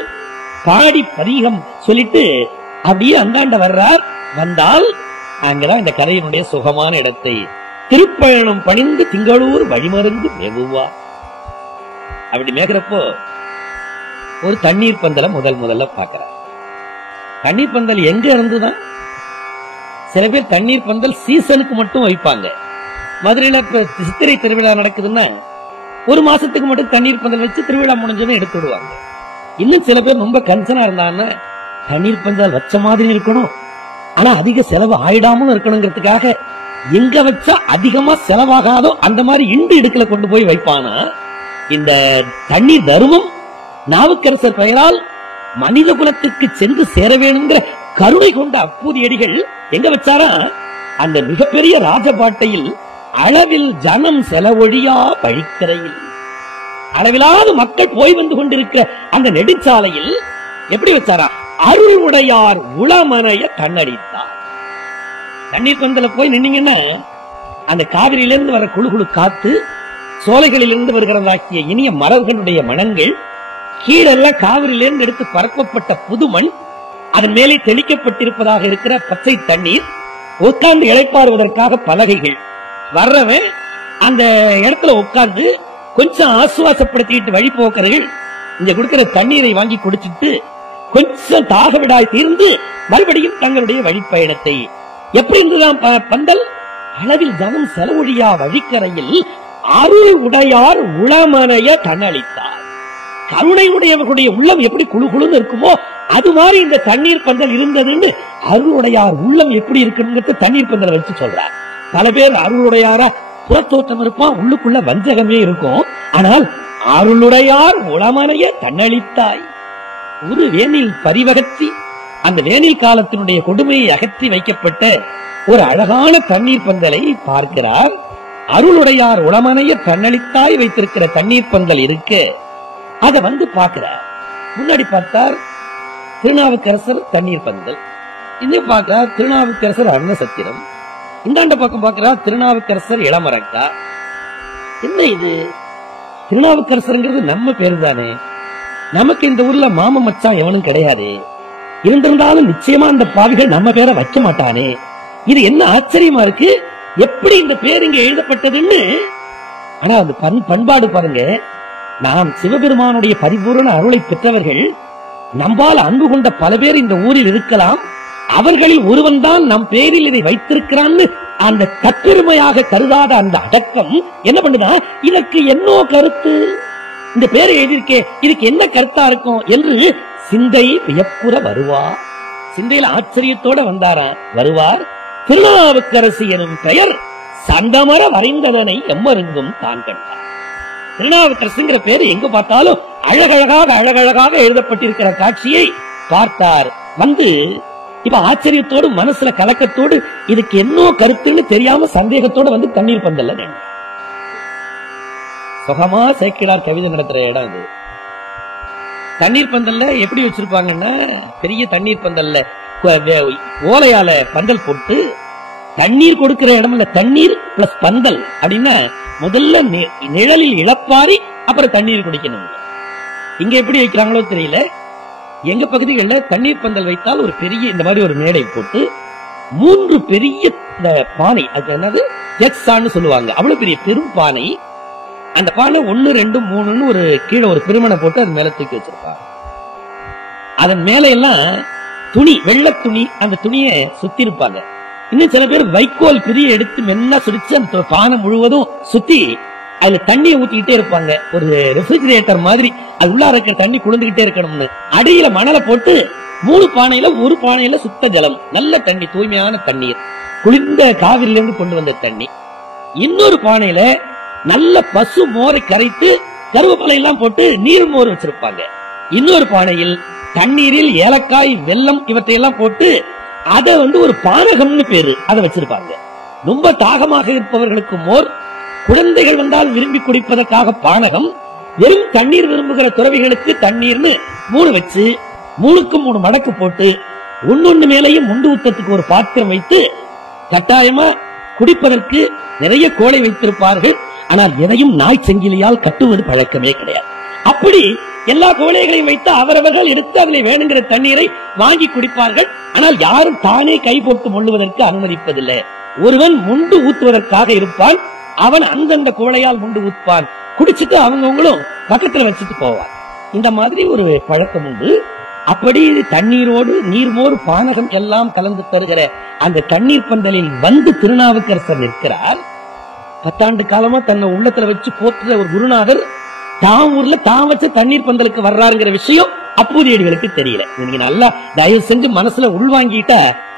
பாடி பதிகம் சொல்லிட்டு அப்படியே அந்தாண்ட வர்றார். வந்தால் அங்கதான் இந்த கதையினுடைய சுகமான இடத்தை திருப்பயணம் பணிந்து திங்களூர் வழிமருந்து மேவுவா. அப்படி மேகிறப்போ ஒரு தண்ணீர் பந்தல முதல்ல பாக்குறார். தண்ணீர் பந்தல் எங்க இருந்துதான்? சில பேர் தண்ணீர் பந்தல் சீசனுக்கு மட்டும் வைப்பாங்க. மதுரையில இப்ப சித்திரை திருவிழா நடக்குதுன்னா ஒரு மாசத்துக்கு மட்டும் தண்ணீர் பந்தல் வச்சு திருவிழா முடிஞ்சதும் எடுத்து விடுவாங்க. இன்னும் சில பேர் ரொம்ப கன்சனா இருந்தாங்கன்னா தண்ணீர் பந்தல் வச்ச மாதிரி இருக்கணும், ஆனா அதிக செலவு ஆயிடாமலும் இருக்கணுங்கிறதுக்காக எங்க வச்சா அதிகமா செலவாகாதோ அந்த மாதிரி இண்டு இடுக்கல கொண்டு போய் வைப்பானா. இந்த தண்ணீர் தர்மம் நாவுக்கரசர் பெயரால் மனித குலத்துக்கு சென்று சேர வேணுங்கிற கருணை கொண்ட அப்பூதியடிகள் எங்க வச்சாரா? அந்த மிகப்பெரிய ராஜபாட்டையில் அளவில் ஜனம் செலவொழியா வழிக்கரையில், அளவிலாத மக்கள் போய் வந்து கொண்டிருக்கிற அந்த நெடுஞ்சாலையில் எப்படி வச்சாரா? அருள் உடையார் உளமனைய கண்ணடித்தார். தண்ணீர் பந்தல போய் நின்னீங்கன்னா அந்த காவிரியிலிருந்து வர குழு காத்து, சோலைகளிலிருந்து வருகிறதாக்கிய இனிய மரங்களுடைய மனங்கள், கீழெல்லாம் காவிரியிலிருந்து எடுத்து பரப்பப்பட்ட புதுமண், அதன் மேலே தெளிக்கப்பட்டிருப்பதாக இருக்கிற பச்சை தண்ணீர், உட்கார்ந்து இளைப்பாறுவதற்காக பலகைகள், வர்றவன் அந்த இடத்துல உட்கார்ந்து கொஞ்சம் ஆசுவாசப்படுத்திட்டு வழிபோக்கர்கள் இங்க கொடுக்கிற தண்ணீரை வாங்கி குடிச்சிட்டு கொஞ்சம் தாகவிடாய் தீர்ந்து மறுபடியும் தங்களுடைய வழிப்பயணத்தை எப்படி இருந்துதான் பந்தல்? அளவில் ஜனம் செலவொழியா வழிக்கரையில் அருள் உடையார் உளமனைய கண்ணளித்தார். கருணை உடையவர்களுடைய உள்ளம் எப்படி குழு குழுன்னு இருக்குமோ அது மாதிரி இந்த தண்ணீர் பந்தல் இருந்ததுன்னு அருளுடையார் உள்ளம் எப்படி இருக்குங்கிறது தண்ணீர் பந்தல் வச்சு சொல்றார். பல பேர் அருளுடையாரா புறத்தோட்டம் இருப்பான், உள்ளுக்குள்ள வஞ்சகமே இருக்கும். ஆனால் அருளுடையார் உளமனைய கண்ணளித்தாய். ஒரு வேனில் பரிவகத்தி, அந்த வேனில் காலத்தினுடைய கொடுமையை அகற்றி வைக்கப்பட்ட ஒரு அழகான தண்ணீர் பந்தலை பார்க்கிறார். அருளுடையார் உளமனைய கண்ணளித்தாய் வைத்திருக்கிற தண்ணீர் பந்தல் இருக்கு. அதை வந்து பார்க்கிறார். முன்னாடி பார்த்தார் திருநாவுக்கரசர் தண்ணீர் பந்தல், இன்னும் பார்க்கிறார் திருநாவுக்கரசர் அன்னசத்திரம், இந்தாண்ட பக்கம் பார்க்கிறார் திருநாவுக்கரசர் இளமரக்கா. என்ன இது? திருநாவுக்கரசர்ங்கிறது நம்ம பேரு தானே, நமக்கு இந்த ஊர்ல மாம மச்சான் எவனும் கிடையாது, இருந்திருந்தாலும் நிச்சயமா அந்த பாவிகள் நம்ம பேரை வைக்க மாட்டானே, இது என்ன ஆச்சரியமா இருக்கு, எப்படி இந்த பேர் இங்க எழுதப்பட்டதுன்னு. ஆனா அந்த பண்பாடு பாருங்க, நாம் சிவபெருமானுடைய பரிபூரண அருளை பெற்றவர்கள், நம்பால் அன்பு கொண்ட பல பேர் இந்த ஊரில் இருக்கலாம், அவர்களில் ஒருவன் தான் நம் பேரில் இதை வைத்திருக்கிறான்னு அந்த தற்பெருமையாக கருதாத அந்த அடக்கம் என்ன பண்ணுதா, இதற்கு என்னோ கருத்து, இந்த பேரை எழுதியிருக்கே இதுக்கு என்ன கருத்தா இருக்கும் என்று சிந்தை வியப்புற வருவார். சிந்தையில் ஆச்சரியத்தோட வருவார். திருநாவுக்கரசு எனும் பெயர் சந்தமர வரைந்ததனை எம்மருங்கும் தான் கண்டார். திருநாவுக்கரசுங்கிற பேரு எங்க பார்த்தாலும் அழகழகாக எழுதப்பட்டிருக்கிற காட்சியை பார்த்தார். வந்து இப்ப ஆச்சரியத்தோடு மனசுல கலக்கத்தோடு இதுக்கு என்ன கருத்துன்னு தெரியாம சந்தேகத்தோடு வந்து தண்ணீர் பந்தல்ல நின்று சுகமா சேக்கிழார் கவிதை நடத்துற இடம் இது. தண்ணீர் பந்தல்ல எப்படி வச்சிருப்பாங்கன்னா, பெரிய தண்ணீர் பந்தல்ல ஓலையால பந்தல் போட்டு தண்ணீர் கொடுக்கிற இடம்ல தண்ணீர் பிளஸ் பந்தல் அப்படின்னா முதல்ல நிழலில் இழப்பாரி அப்புறம் தண்ணீர் குடிக்கணும். இங்க எப்படி வைக்கிறாங்களோ தெரியல, எங்க பகுதிகளில் தண்ணீர் பந்தல் வைத்தால் ஒரு பெரிய இந்த மாதிரி ஒரு மேடை போட்டு 3 பெரிய இந்த பானை, அது என்னது ஜக்ஸான்னு சொல்லுவாங்க, அவ்வளவு பெரிய பெரும் பானை, அந்த பானை 1 2 3 ஒரு கீழே ஒரு பெருமனை போட்டு அது மேல தூக்கி வச்சிருப்பாங்க. அதன் மேல எல்லாம் துணி, வெள்ளை துணி, அந்த துணியை சுத்தி இருப்பாங்க. இன்னும் சில பேர் வைக்கோல் பிரிய எடுத்து மென்னா சுரிச்சு அந்த பானை முழுவதும் சுத்தி அதுல தண்ணியை ஊத்திக்கிட்டே இருப்பாங்க. ஒரு ரெஃப்ரிஜிரேட்டர் மாதிரி அது உள்ள இருக்கிற தண்ணி குளிர்ந்துகிட்டே இருக்கணும்னு அடியில மணலை போட்டு 3 பானையில, ஒரு பானையில சுத்த ஜலம், நல்ல தண்ணி, தூய்மையான தண்ணீர், குளிர்ந்த காவிரியிலிருந்து கொண்டு வந்த தண்ணி, இன்னொரு பானையில நல்ல பசு மோரை கரைத்து கருவேப்பிலை எல்லாம் போட்டு நீர் மோர் வச்சிருப்பாங்க, இன்னொரு பானையில் தண்ணீரில் ஏலக்காய், வெல்லம் இவற்றையெல்லாம் போட்டு அதை ஒரு பானகம்னு பேரு அதை வச்சிருப்பாங்க. ரொம்ப தாகமாக இருப்பவர்களுக்கு மோர், குழந்தைகள் வந்தால் விரும்பி குடிப்பதற்காக பானகம், வெறும் தண்ணீர் விரும்புகிற துறவிகளுக்கு தண்ணீர்னு 3 வச்சு 3க்கும் 3 மடக்கு போட்டு ஒன்னொன்னு மேலையும் முண்டு ஊத்தத்துக்கு ஒரு பாத்திரம் வைத்து கட்டாயமா குடிப்பதற்கு நிறைய கோலை வைத்திருப்பார்கள். ஆனால் எதையும் நாய் செங்கிலியால் கட்டுவது பழக்கமே கிடையாது. அப்படி எல்லா கோழைகளையும் வைத்து அவரவர்கள் எடுத்து அதில் வேணுங்கிற தண்ணீரை வாங்கி குடிப்பார்கள். ஆனால் யாரும் தானே கை போட்டு மொள்ளுவதற்கு அனுமதிப்பதில்லை. ஒருவன் முண்டு ஊத்துவதற்காக இருப்பான், அவன் அந்தந்த கோழையால் முண்டு ஊத்துவான். குடிச்சிட்டு அவங்கவுங்களும் பக்கத்துல வச்சுட்டு போவான். இந்த மாதிரி ஒரு பழக்கம் உண்டு. அப்படி தண்ணீரோடு நீர்மோர் பானகம் எல்லாம் கலந்து தருகிற அந்த தண்ணீர் பந்தலில் வந்து திருநாவுக்கரசர் நிற்கிறார். 10 ஆண்டு காலமா தன்னை உள்ளத்துல வச்சு போற்றுற ஒரு குருநாதர் தாம் ஊர்ல தான் வச்ச தண்ணீர் பந்தலுக்கு வர்றாருங்கிற விஷயம் அப்பூதியடிகளுக்கு தெரியல. நீங்க நல்லா தயவு செஞ்சு மனசுல உள்வாங்கிட்ட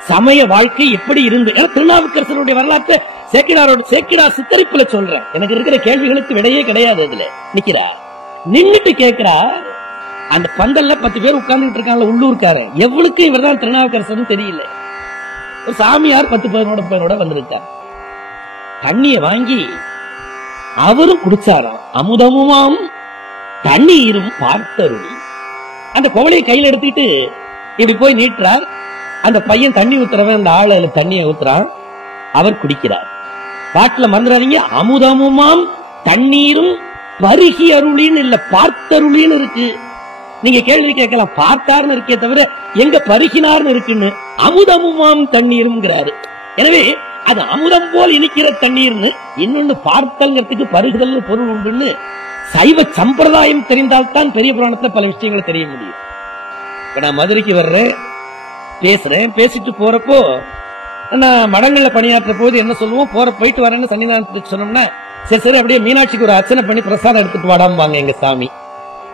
சமய வாழ்க்கை எப்படி இருந்து, திருநாவுக்கரசருடைய வரலாற்றை சேக்கிடார் சித்தரிப்புல சொல்றேன். எனக்கு இருக்கிற கேள்விகளுக்கு விடையே கிடையாது. அதுல நிக்கிறா, நின்னுட்டு கேட்கிறா. அந்த பந்தல்ல 10 பேர் உட்கார்ந்துட்டு இருக்காங்க. உள்ளூர்காரன் எவ்வளவுக்கு இவர்தான் திருநாவுக்கரசர் தெரியல. ஒரு சாமியார் 10 பேரோட வந்திருக்கார். தண்ணிய வாங்கி அவரும் குடிச்சாராம். அமுதமுமாம் தண்ணீரும் பார்த்தருளி. அந்த கோவலையை கையில் எடுத்துட்டு இப்படி போய் நீட்டுறார். அந்த பையன் தண்ணி ஊத்துறவன் அந்த ஆளு தண்ணியை ஊத்துறான். அவர் குடிக்கிறார். பாட்டுல மறந்துடாதீங்க, அமுதமுமாம் தண்ணீரும் பருகி அருளின்னு இல்ல, பார்த்தருளின்னு இருக்கு. நீங்க கேள்வி கேட்கலாம், பார்த்தார்னு இருக்கே தவிர எங்க பருகினார்னு இருக்குன்னு. அமுதமுமாம் தண்ணீருங்கிறாரு. எனவே அது அமுதம் போல் இனிக்கிற தண்ணீர்னு, இன்னொன்னு பார்த்தல்ங்கிறதுக்கு பருகுதல் பொருள் உண்டுன்னு சைவ சம்பிரதாயம் தெரிந்தால்தான் பெரிய புராணத்துல பல விஷயங்களை தெரிய முடியும். இப்ப நான் மதுரைக்கு வர்றேன், பேசுறேன். பேசிட்டு போறப்போ நான் மடங்கள்ல பணியாற்ற போது என்ன சொல்லுவோம், போயிட்டு வரேன்னு சன்னிதானத்துக்கு சொன்னோம்னா, சரி அப்படியே மீனாட்சிக்கு ஒரு அர்ச்சனை பண்ணி பிரசாதம் எடுத்துட்டு வாடாம்பாங்க எங்க சாமி.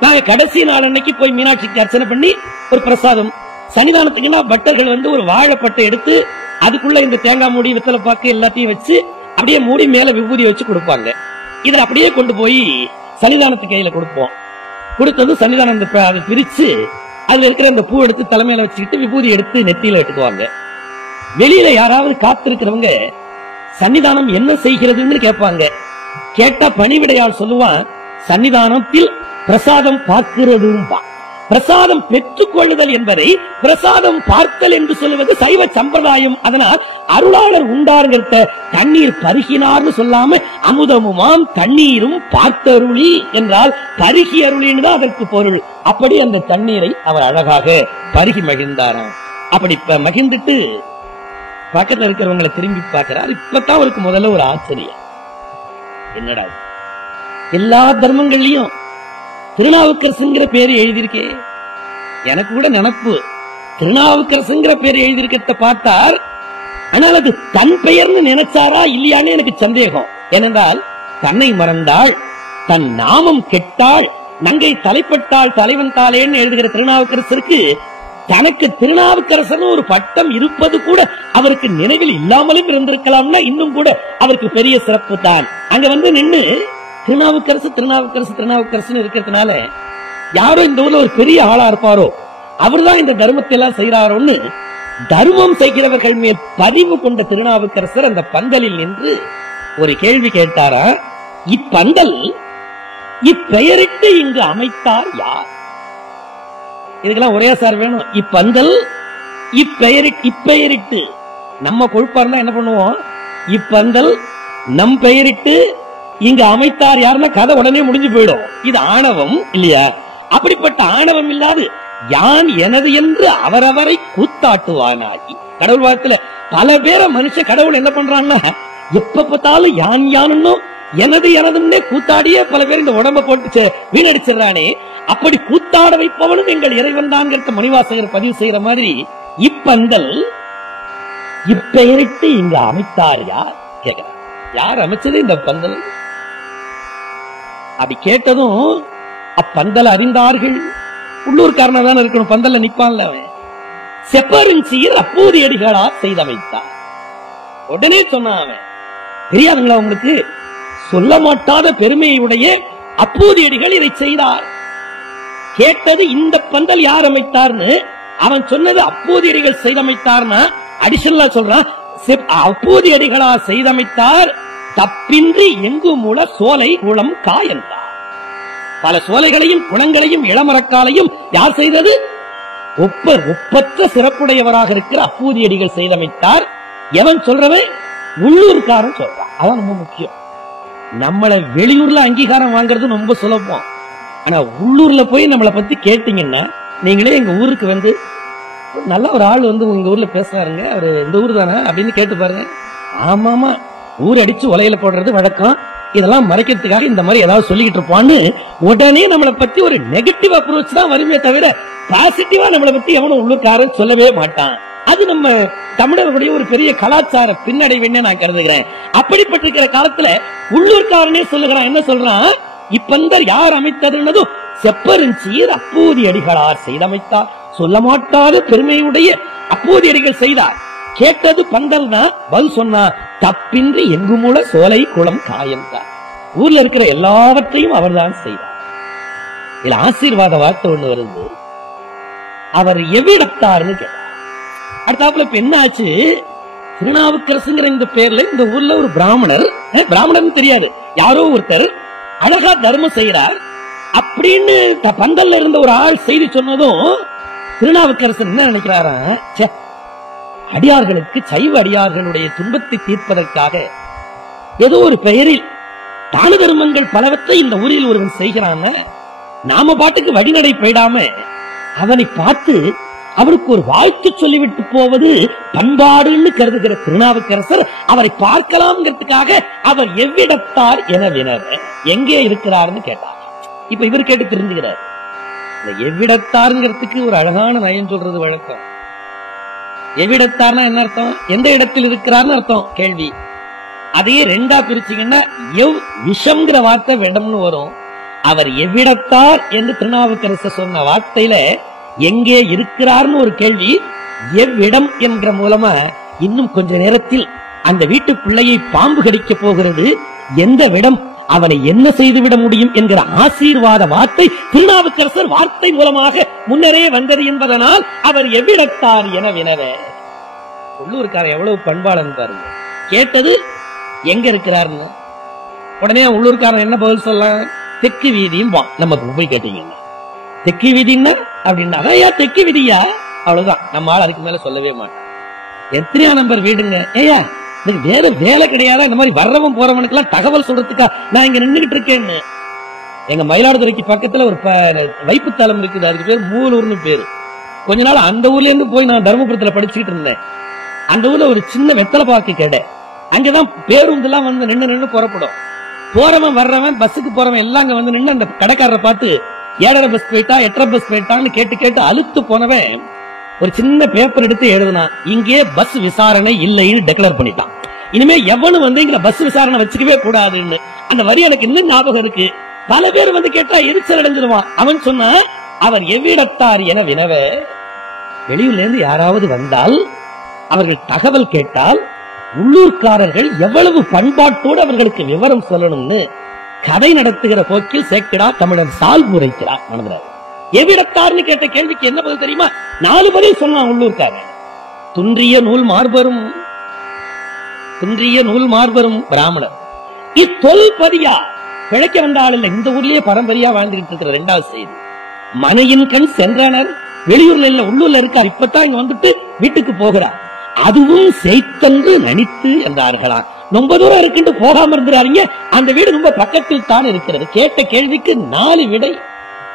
நாங்க கடைசி நாள் அன்னைக்கு போய் மீனாட்சிக்கு அர்ச்சனை பண்ணி ஒரு பிரசாதம், சன்னிதானத்துக்குன்னா பட்டர்கள் வந்து ஒரு வாழைப்பட்டை எடுத்து அதுக்குள்ள இந்த தேங்காய் மூடி வெத்தலை பாக்கு எல்லாத்தையும் வச்சு அப்படியே மூடி மேல விபூதி வச்சு கொடுப்பாங்க. இதை அப்படியே கொண்டு போய் சன்னிதானத்து கையில கொடுப்போம். கொடுத்தது சன்னிதானம் அதை பிரிச்சு அதுல இருக்கிற அந்த பூ எடுத்து தலைமையில வச்சுக்கிட்டு விபூதி எடுத்து நெத்தியில எடுத்துக்குவாங்க. வெளியில யாராவது காத்திருக்கிறவங்க சன்னிதானம் என்ன செய்கிறதுன்னு கேட்பாங்க. கேட்டா பணிவிடையால் சொல்லுவான், சன்னிதானத்தில் பிரசாதம் பார்க்கிறதும்பா. பிரசாதம் பெற்றுக் கொள்ளுதல் என்பதை பிரசாதம் பார்த்தல் என்று சொல்லுவது சைவ சம்பிரதாயம். அதனால் அருளாளர் உண்டாருங்கிறத தண்ணீர் பருகினார்னு சொல்லாம அமுதமுமாம் தண்ணீரும் பார்த்தருளி என்றால் பருகி அருளின்னு தான் அதற்கு பொருள். அப்படி அந்த தண்ணீரை அவர் அழகாக பருகி மகிழ்ந்தாராம். அப்படி மகிழ்ந்துட்டு பக்கத்துல இருக்கிறவங்களை திரும்பி பார்க்கிறார். இப்பதான் அவருக்கு முதல்ல ஒரு ஆச்சரியம், என்னடா எல்லா தர்மங்கள்லயும் திருநாவுக்கரசுங்கிற பேரு எழுதியிருக்கே. எனக்கு கூட நினப்பு, திருநாவுக்கரசுங்கிற பேர் எழுதியிருக்கிறத பார்த்தார். ஆனால் அது தன் பெயர்னு நினைச்சாரா இல்லையான்னு எனக்கு சந்தேகம். ஏனென்றால் தன்னை மறந்தாள், தன் நாமம் கெட்டாள், நங்கை தலைப்பட்டாள் தலைவன் தாளேன்னு எழுதுகிற திருநாவுக்கரசருக்கு தனக்கு திருநாவுக்கரசர் ஒரு பட்டம் இருப்பது கூட அவருக்கு நினைவில் இல்லாமலும் இருந்திருக்கலாம்னா இன்னும் கூட அவருக்கு பெரிய சிறப்பு தான். அங்க வந்து நின்று திருநாவுக்கரசு திருநாவுக்கரசு திருநாவுக்கரசு இருக்கிறதுனால யாரோ இந்த ஊர்ல ஒரு பெரிய ஆளா இருப்பாரோ, அவர்தான் இந்த தர்மத்தை எல்லாம் செய்யறாரோன்னு தர்மம் செய்கிறவர்கள் மேல் பதிவு கொண்ட திருநாவுக்கரசர் அந்த பந்தலில் நின்று ஒரு கேள்வி கேட்டாரா, இப்பந்தல் இப்பெயரிட்டு இங்கு அமைத்தார் யார்? இதுக்கெல்லாம் ஒரே சார் வேணும். இப்பந்தல் இப்பெயரிட்டு நம்ம கொழுப்பா இருந்தா என்ன பண்ணுவோம், இப்பந்தல் நம் பெயரிட்டு இங்க அமைத்தார் யாருன்னா கதை உடனே முடிஞ்சு போயிடும். இது ஆணவம் இல்லையா? அப்படிப்பட்ட ஆணவம் இல்லாது யான் எனது என்று அவரவரை கூத்தாட்டுவானாகி. கடவுள் வார்த்தையில பல பேரை மனுஷ கடவுள் என்ன பண்றான்னா, எப்ப பார்த்தாலும் யான் யானும் எனது எனதுன்னே கூத்தாடியே பல பேர் இந்த உடம்ப போட்டு வீணடிச்சிடறானே. அப்படி கூத்தாட வைப்பவனும் எங்கள் இறைவன் தான் மணிவாசகர் பதிவு செய்யற மாதிரி இப்பந்தல் இப்பெயரிட்டு இங்க அமைத்தார் யார் கேட்கிறார். யார் அமைச்சது இந்த பந்தல்? அப்படி கேட்டதும் அப்பந்தல் அறிந்தார்கள். உள்ளூர்காரன தானே இருக்கணும், பந்தல்ல நிப்பான்ல. செப்பரின் சீர் அப்பூதியடிகளா செய்தமைத்தார். உடனே சொன்னான், தெரியாதுங்களா உங்களுக்கு? சொல்ல மாட்டாத பெருமையுடைய அப்பூதியடிகள் இதை செய்தார். கேட்டது இந்த பந்தல் யார் அமைத்தார்னு, அவன் சொன்னது அப்பூதியடிகள் செய்தமைத்தார்னா அடிஷனலா சொல்றான், அப்பூதியடிகளா செய்தமைத்தார் தப்பின்றி எங்கு மூல சோலை குளம் காய் என்றார். பல சோலைகளையும் குளங்களையும் இளமரக்காலையும் யார் செய்தது? ஒப்பற்ற சிறப்புடையவராக இருக்கிற அப்பூதியடிகள் செய்தமைத்தார். எவன் சொல்றவன்? உள்ளூர்காரன் சொல்றான். அதான் ரொம்ப முக்கியம். நம்மளை வெளியூர்ல அங்கீகாரம் வாங்குறது ரொம்ப சுலபம். ஆனா உள்ளூர்ல போய் நம்மளை பத்தி கேட்டீங்கன்னா, நீங்களே எங்க ஊருக்கு வந்து நல்ல ஒரு ஆள் வந்து உங்க ஊர்ல பேசுறாருங்க, அவரு இந்த ஊர் தானே அப்படின்னு கேட்டு பாருங்க. ஆமாமா, ஊர் அடிச்சு உலையில போடுறது வழக்கம், இதெல்லாம் மறைக்கிறதுக்காக இந்த மாதிரி ஏதாவது சொல்லிக்கிட்டு இருப்பான்னு உடனே நம்மளை பத்தி ஒரு நெகட்டிவ் அப்ரோச் தான் வருமே தவிர பாசிட்டிவா நம்மளை பத்தி எவனும் உள்ளூர்காரன் சொல்லவே மாட்டான். அது நம்ம தமிழர்களுடைய ஒரு பெரிய கலாச்சார பின்னடைவுன்னு நான் கருதுகிறேன். அப்படிப்பட்டிருக்கிற காலத்துல உள்ளூர்காரனே சொல்லுகிறான், என்ன சொல்றான், இப்பந்தர் யார் அமைத்ததுன்னதும் செப்பரிஞ்சீர் அப்பூதி அடிகளார் செய்தமைத்தார், சொல்ல மாட்டாத பெருமையுடைய அப்பூதி அடிகள் செய்தார். கேட்டது பந்தல் தான், பதில் சொன்னா தப்பின்றி எங்குமுள்ள சோலை குளம் காயம்தான். ஊர்ல இருக்கிற எல்லாவற்றையும் அவர்தான் செய்தார். இதுல ஆசீர்வாத வார்த்தை ஒண்ணு வருது, அவர் எவ்விடத்தார்னு கேட்டார். அடுத்தாப்புல இப்ப என்ன ஆச்சு, திருநாவுக்கரசுங்கிற இந்த பேர்ல இந்த ஊர்ல ஒரு பிராமணர், பிராமணர்னு தெரியாது, யாரோ ஒருத்தர் அழகா தர்மம் செய்யறார் அப்படின்னு பந்தல்ல இருந்த ஒரு ஆள் செய்தி சொன்னதும் திருநாவுக்கரசர் என்ன நினைக்கிறாரா, அடியார்களுக்கு, சைவ அடியார்களுடைய துன்பத்தை தீர்ப்பதற்காக ஏதோ ஒரு பெயரில் தான தர்மங்கள் பலவற்றை இந்த ஊரில் ஒருவன் செய்கிறான், நாம பாட்டுக்கு வழிநடை போயிடாம அவனை பார்த்து அவருக்கு ஒரு வாழ்த்து சொல்லிவிட்டு போவது பண்பாடுன்னு கருதுகிற திருநாவுக்கரசர் அவரை பார்க்கலாம்ங்கிறதுக்காக அவர் எவ்விடத்தார் என வினவ எங்கே இருக்கிறார்னு கேட்டார். இப்ப இவர் கேட்டு தெரிஞ்சுக்கிறார். எவ்விடத்தாருங்கிறதுக்கு ஒரு அழகான நயம் சொல்றது வழக்கம். எவ்விடத்தார்னா என்ன அர்த்தம், எந்த இடத்தில் இருக்கிறார்னு அர்த்தம் கேள்வி. அதையே ரெண்டா பிரிச்சீங்கன்னா எவ் விஷம்ங்கிற வார்த்தை விடம்னு வரும். அவர் எவ்விடத்தார் என்று திருநாவுக்கரசர் சொன்ன வார்த்தையில எங்கே இருக்கிறார்னு ஒரு கேள்வி, எவ்விடம் என்கிற மூலமா இன்னும் கொஞ்ச நேரத்தில் அந்த வீட்டு பிள்ளையை பாம்பு கடிக்க போகிறது, எந்த விடம், அவனை என்ன செய்துவிட முடியும் என்கிற ஆசீர்வாத வார்த்தை திருநாவுக்கரசர் வார்த்தை மூலமாக முன்னரே வந்தது என்பதனால் அவர் எவ்விடத்தார் என வினவ. உள்ளூர்காரர் எவ்வளவு பண்பாளன் பாருங்க, கேட்டது எங்க இருக்கிறார்னு. உடனே உள்ளூர்காரன் என்ன பதில் சொல்லலாம், தெற்கு வீதியும் நம்ம போய் கேட்டீங்கன்னா தெற்கு வீதின்னா அப்படின்னா தெற்கு வீதியா, அவ்வளவுதான், நம்ம ஆள் அதுக்கு மேல சொல்லவே மாட்டோம். எத்தனையா நம்பர் வீடுங்க, ஏயா வேற வேலை கிடையாதா, இந்த மாதிரி வர்றவன் போறவனுக்கு எல்லாம் தகவல் சொல்றதுக்கா நான் இங்க நின்றுகிட்டு இருக்கேன்னு. எங்க மயிலாடுதுறைக்கு பக்கத்துல ஒரு வைப்புத்தலம் இருக்குது, அதுக்கு பேர் மூலூர்னு பேரு. கொஞ்ச நாள் அந்த ஊர்ல இருந்து போய் நான் தர்மபுரத்துல படிச்சுக்கிட்டு இருந்தேன். அந்த ஊர்ல ஒரு சின்ன வெத்தலை பாக்கு கடை, அங்கதான் பேருந்துலாம் வந்து நின்று புறப்படும். போறவன் வர்றவன் பஸ்ஸுக்கு போறவன் எல்லாம் அங்க வந்து நின்று அந்த கடைக்காரரை பார்த்து 7:30 பஸ் போயிட்டா 8:30 பஸ் போயிட்டான்னு கேட்டு அழுத்து போனவன் ஒரு சின்ன பேப்பர் எடுத்து எழுதுனான், இங்கே பஸ் விசாரணை இல்லைன்னு டெக்ளேர் பண்ணிட்டான். இனிமே எவனும் வந்து இங்க பஸ் விசாரணை வச்சுக்கவே கூடாதுன்னு. அந்த வரி எனக்கு இன்னும் ஞாபகம் இருக்கு. பல பேர் வந்து கேட்டா எரிச்சல் அடைஞ்சிருவான். அவன் சொன்னா, அவர் எவ்விடத்தார் என வினவ, வெளியூர்ல இருந்து யாராவது வந்தால் அவர்கள் தகவல் கேட்டால் உள்ளூர்காரர்கள் எவ்வளவு பண்பாட்டோடு அவர்களுக்கு விவரம் சொல்லணும்னு கதை நடத்துகிற போக்கில் சேக்கிடா தமிழர் சால்பு உரைக்கிறார். மனதில் எவ்விடத்தார்னு கேட்ட கேள்விக்கு என்ன பதில் தெரியுமா, 4 பதில் சொன்னான் உள்ளூர்காரன். துன்றிய நூல் மார்பரும் பிராமணர், இத்தொல்பதியா பிழைக்க வந்த ஆள் இல்ல, இந்த ஊர்லயே பரம்பரையா வாழ்ந்துகிட்டு இருக்கிற 2வது செய்தி. மனையின் கண் சென்றனர், வெளியூர்ல இல்ல உள்ளூர்ல இருக்கார், இப்பதான் இங்க வந்துட்டு வீட்டுக்கு போகிறார், அதுவும் செய்தன்று நனித்து என்றார்களாம். ரொம்ப தூரம் இருக்குன்னு போகாம இருந்துறாருங்க, அந்த வீடு ரொம்ப பக்கத்தில் தான் இருக்கிறது. கேட்ட கேள்விக்கு 4 விடை.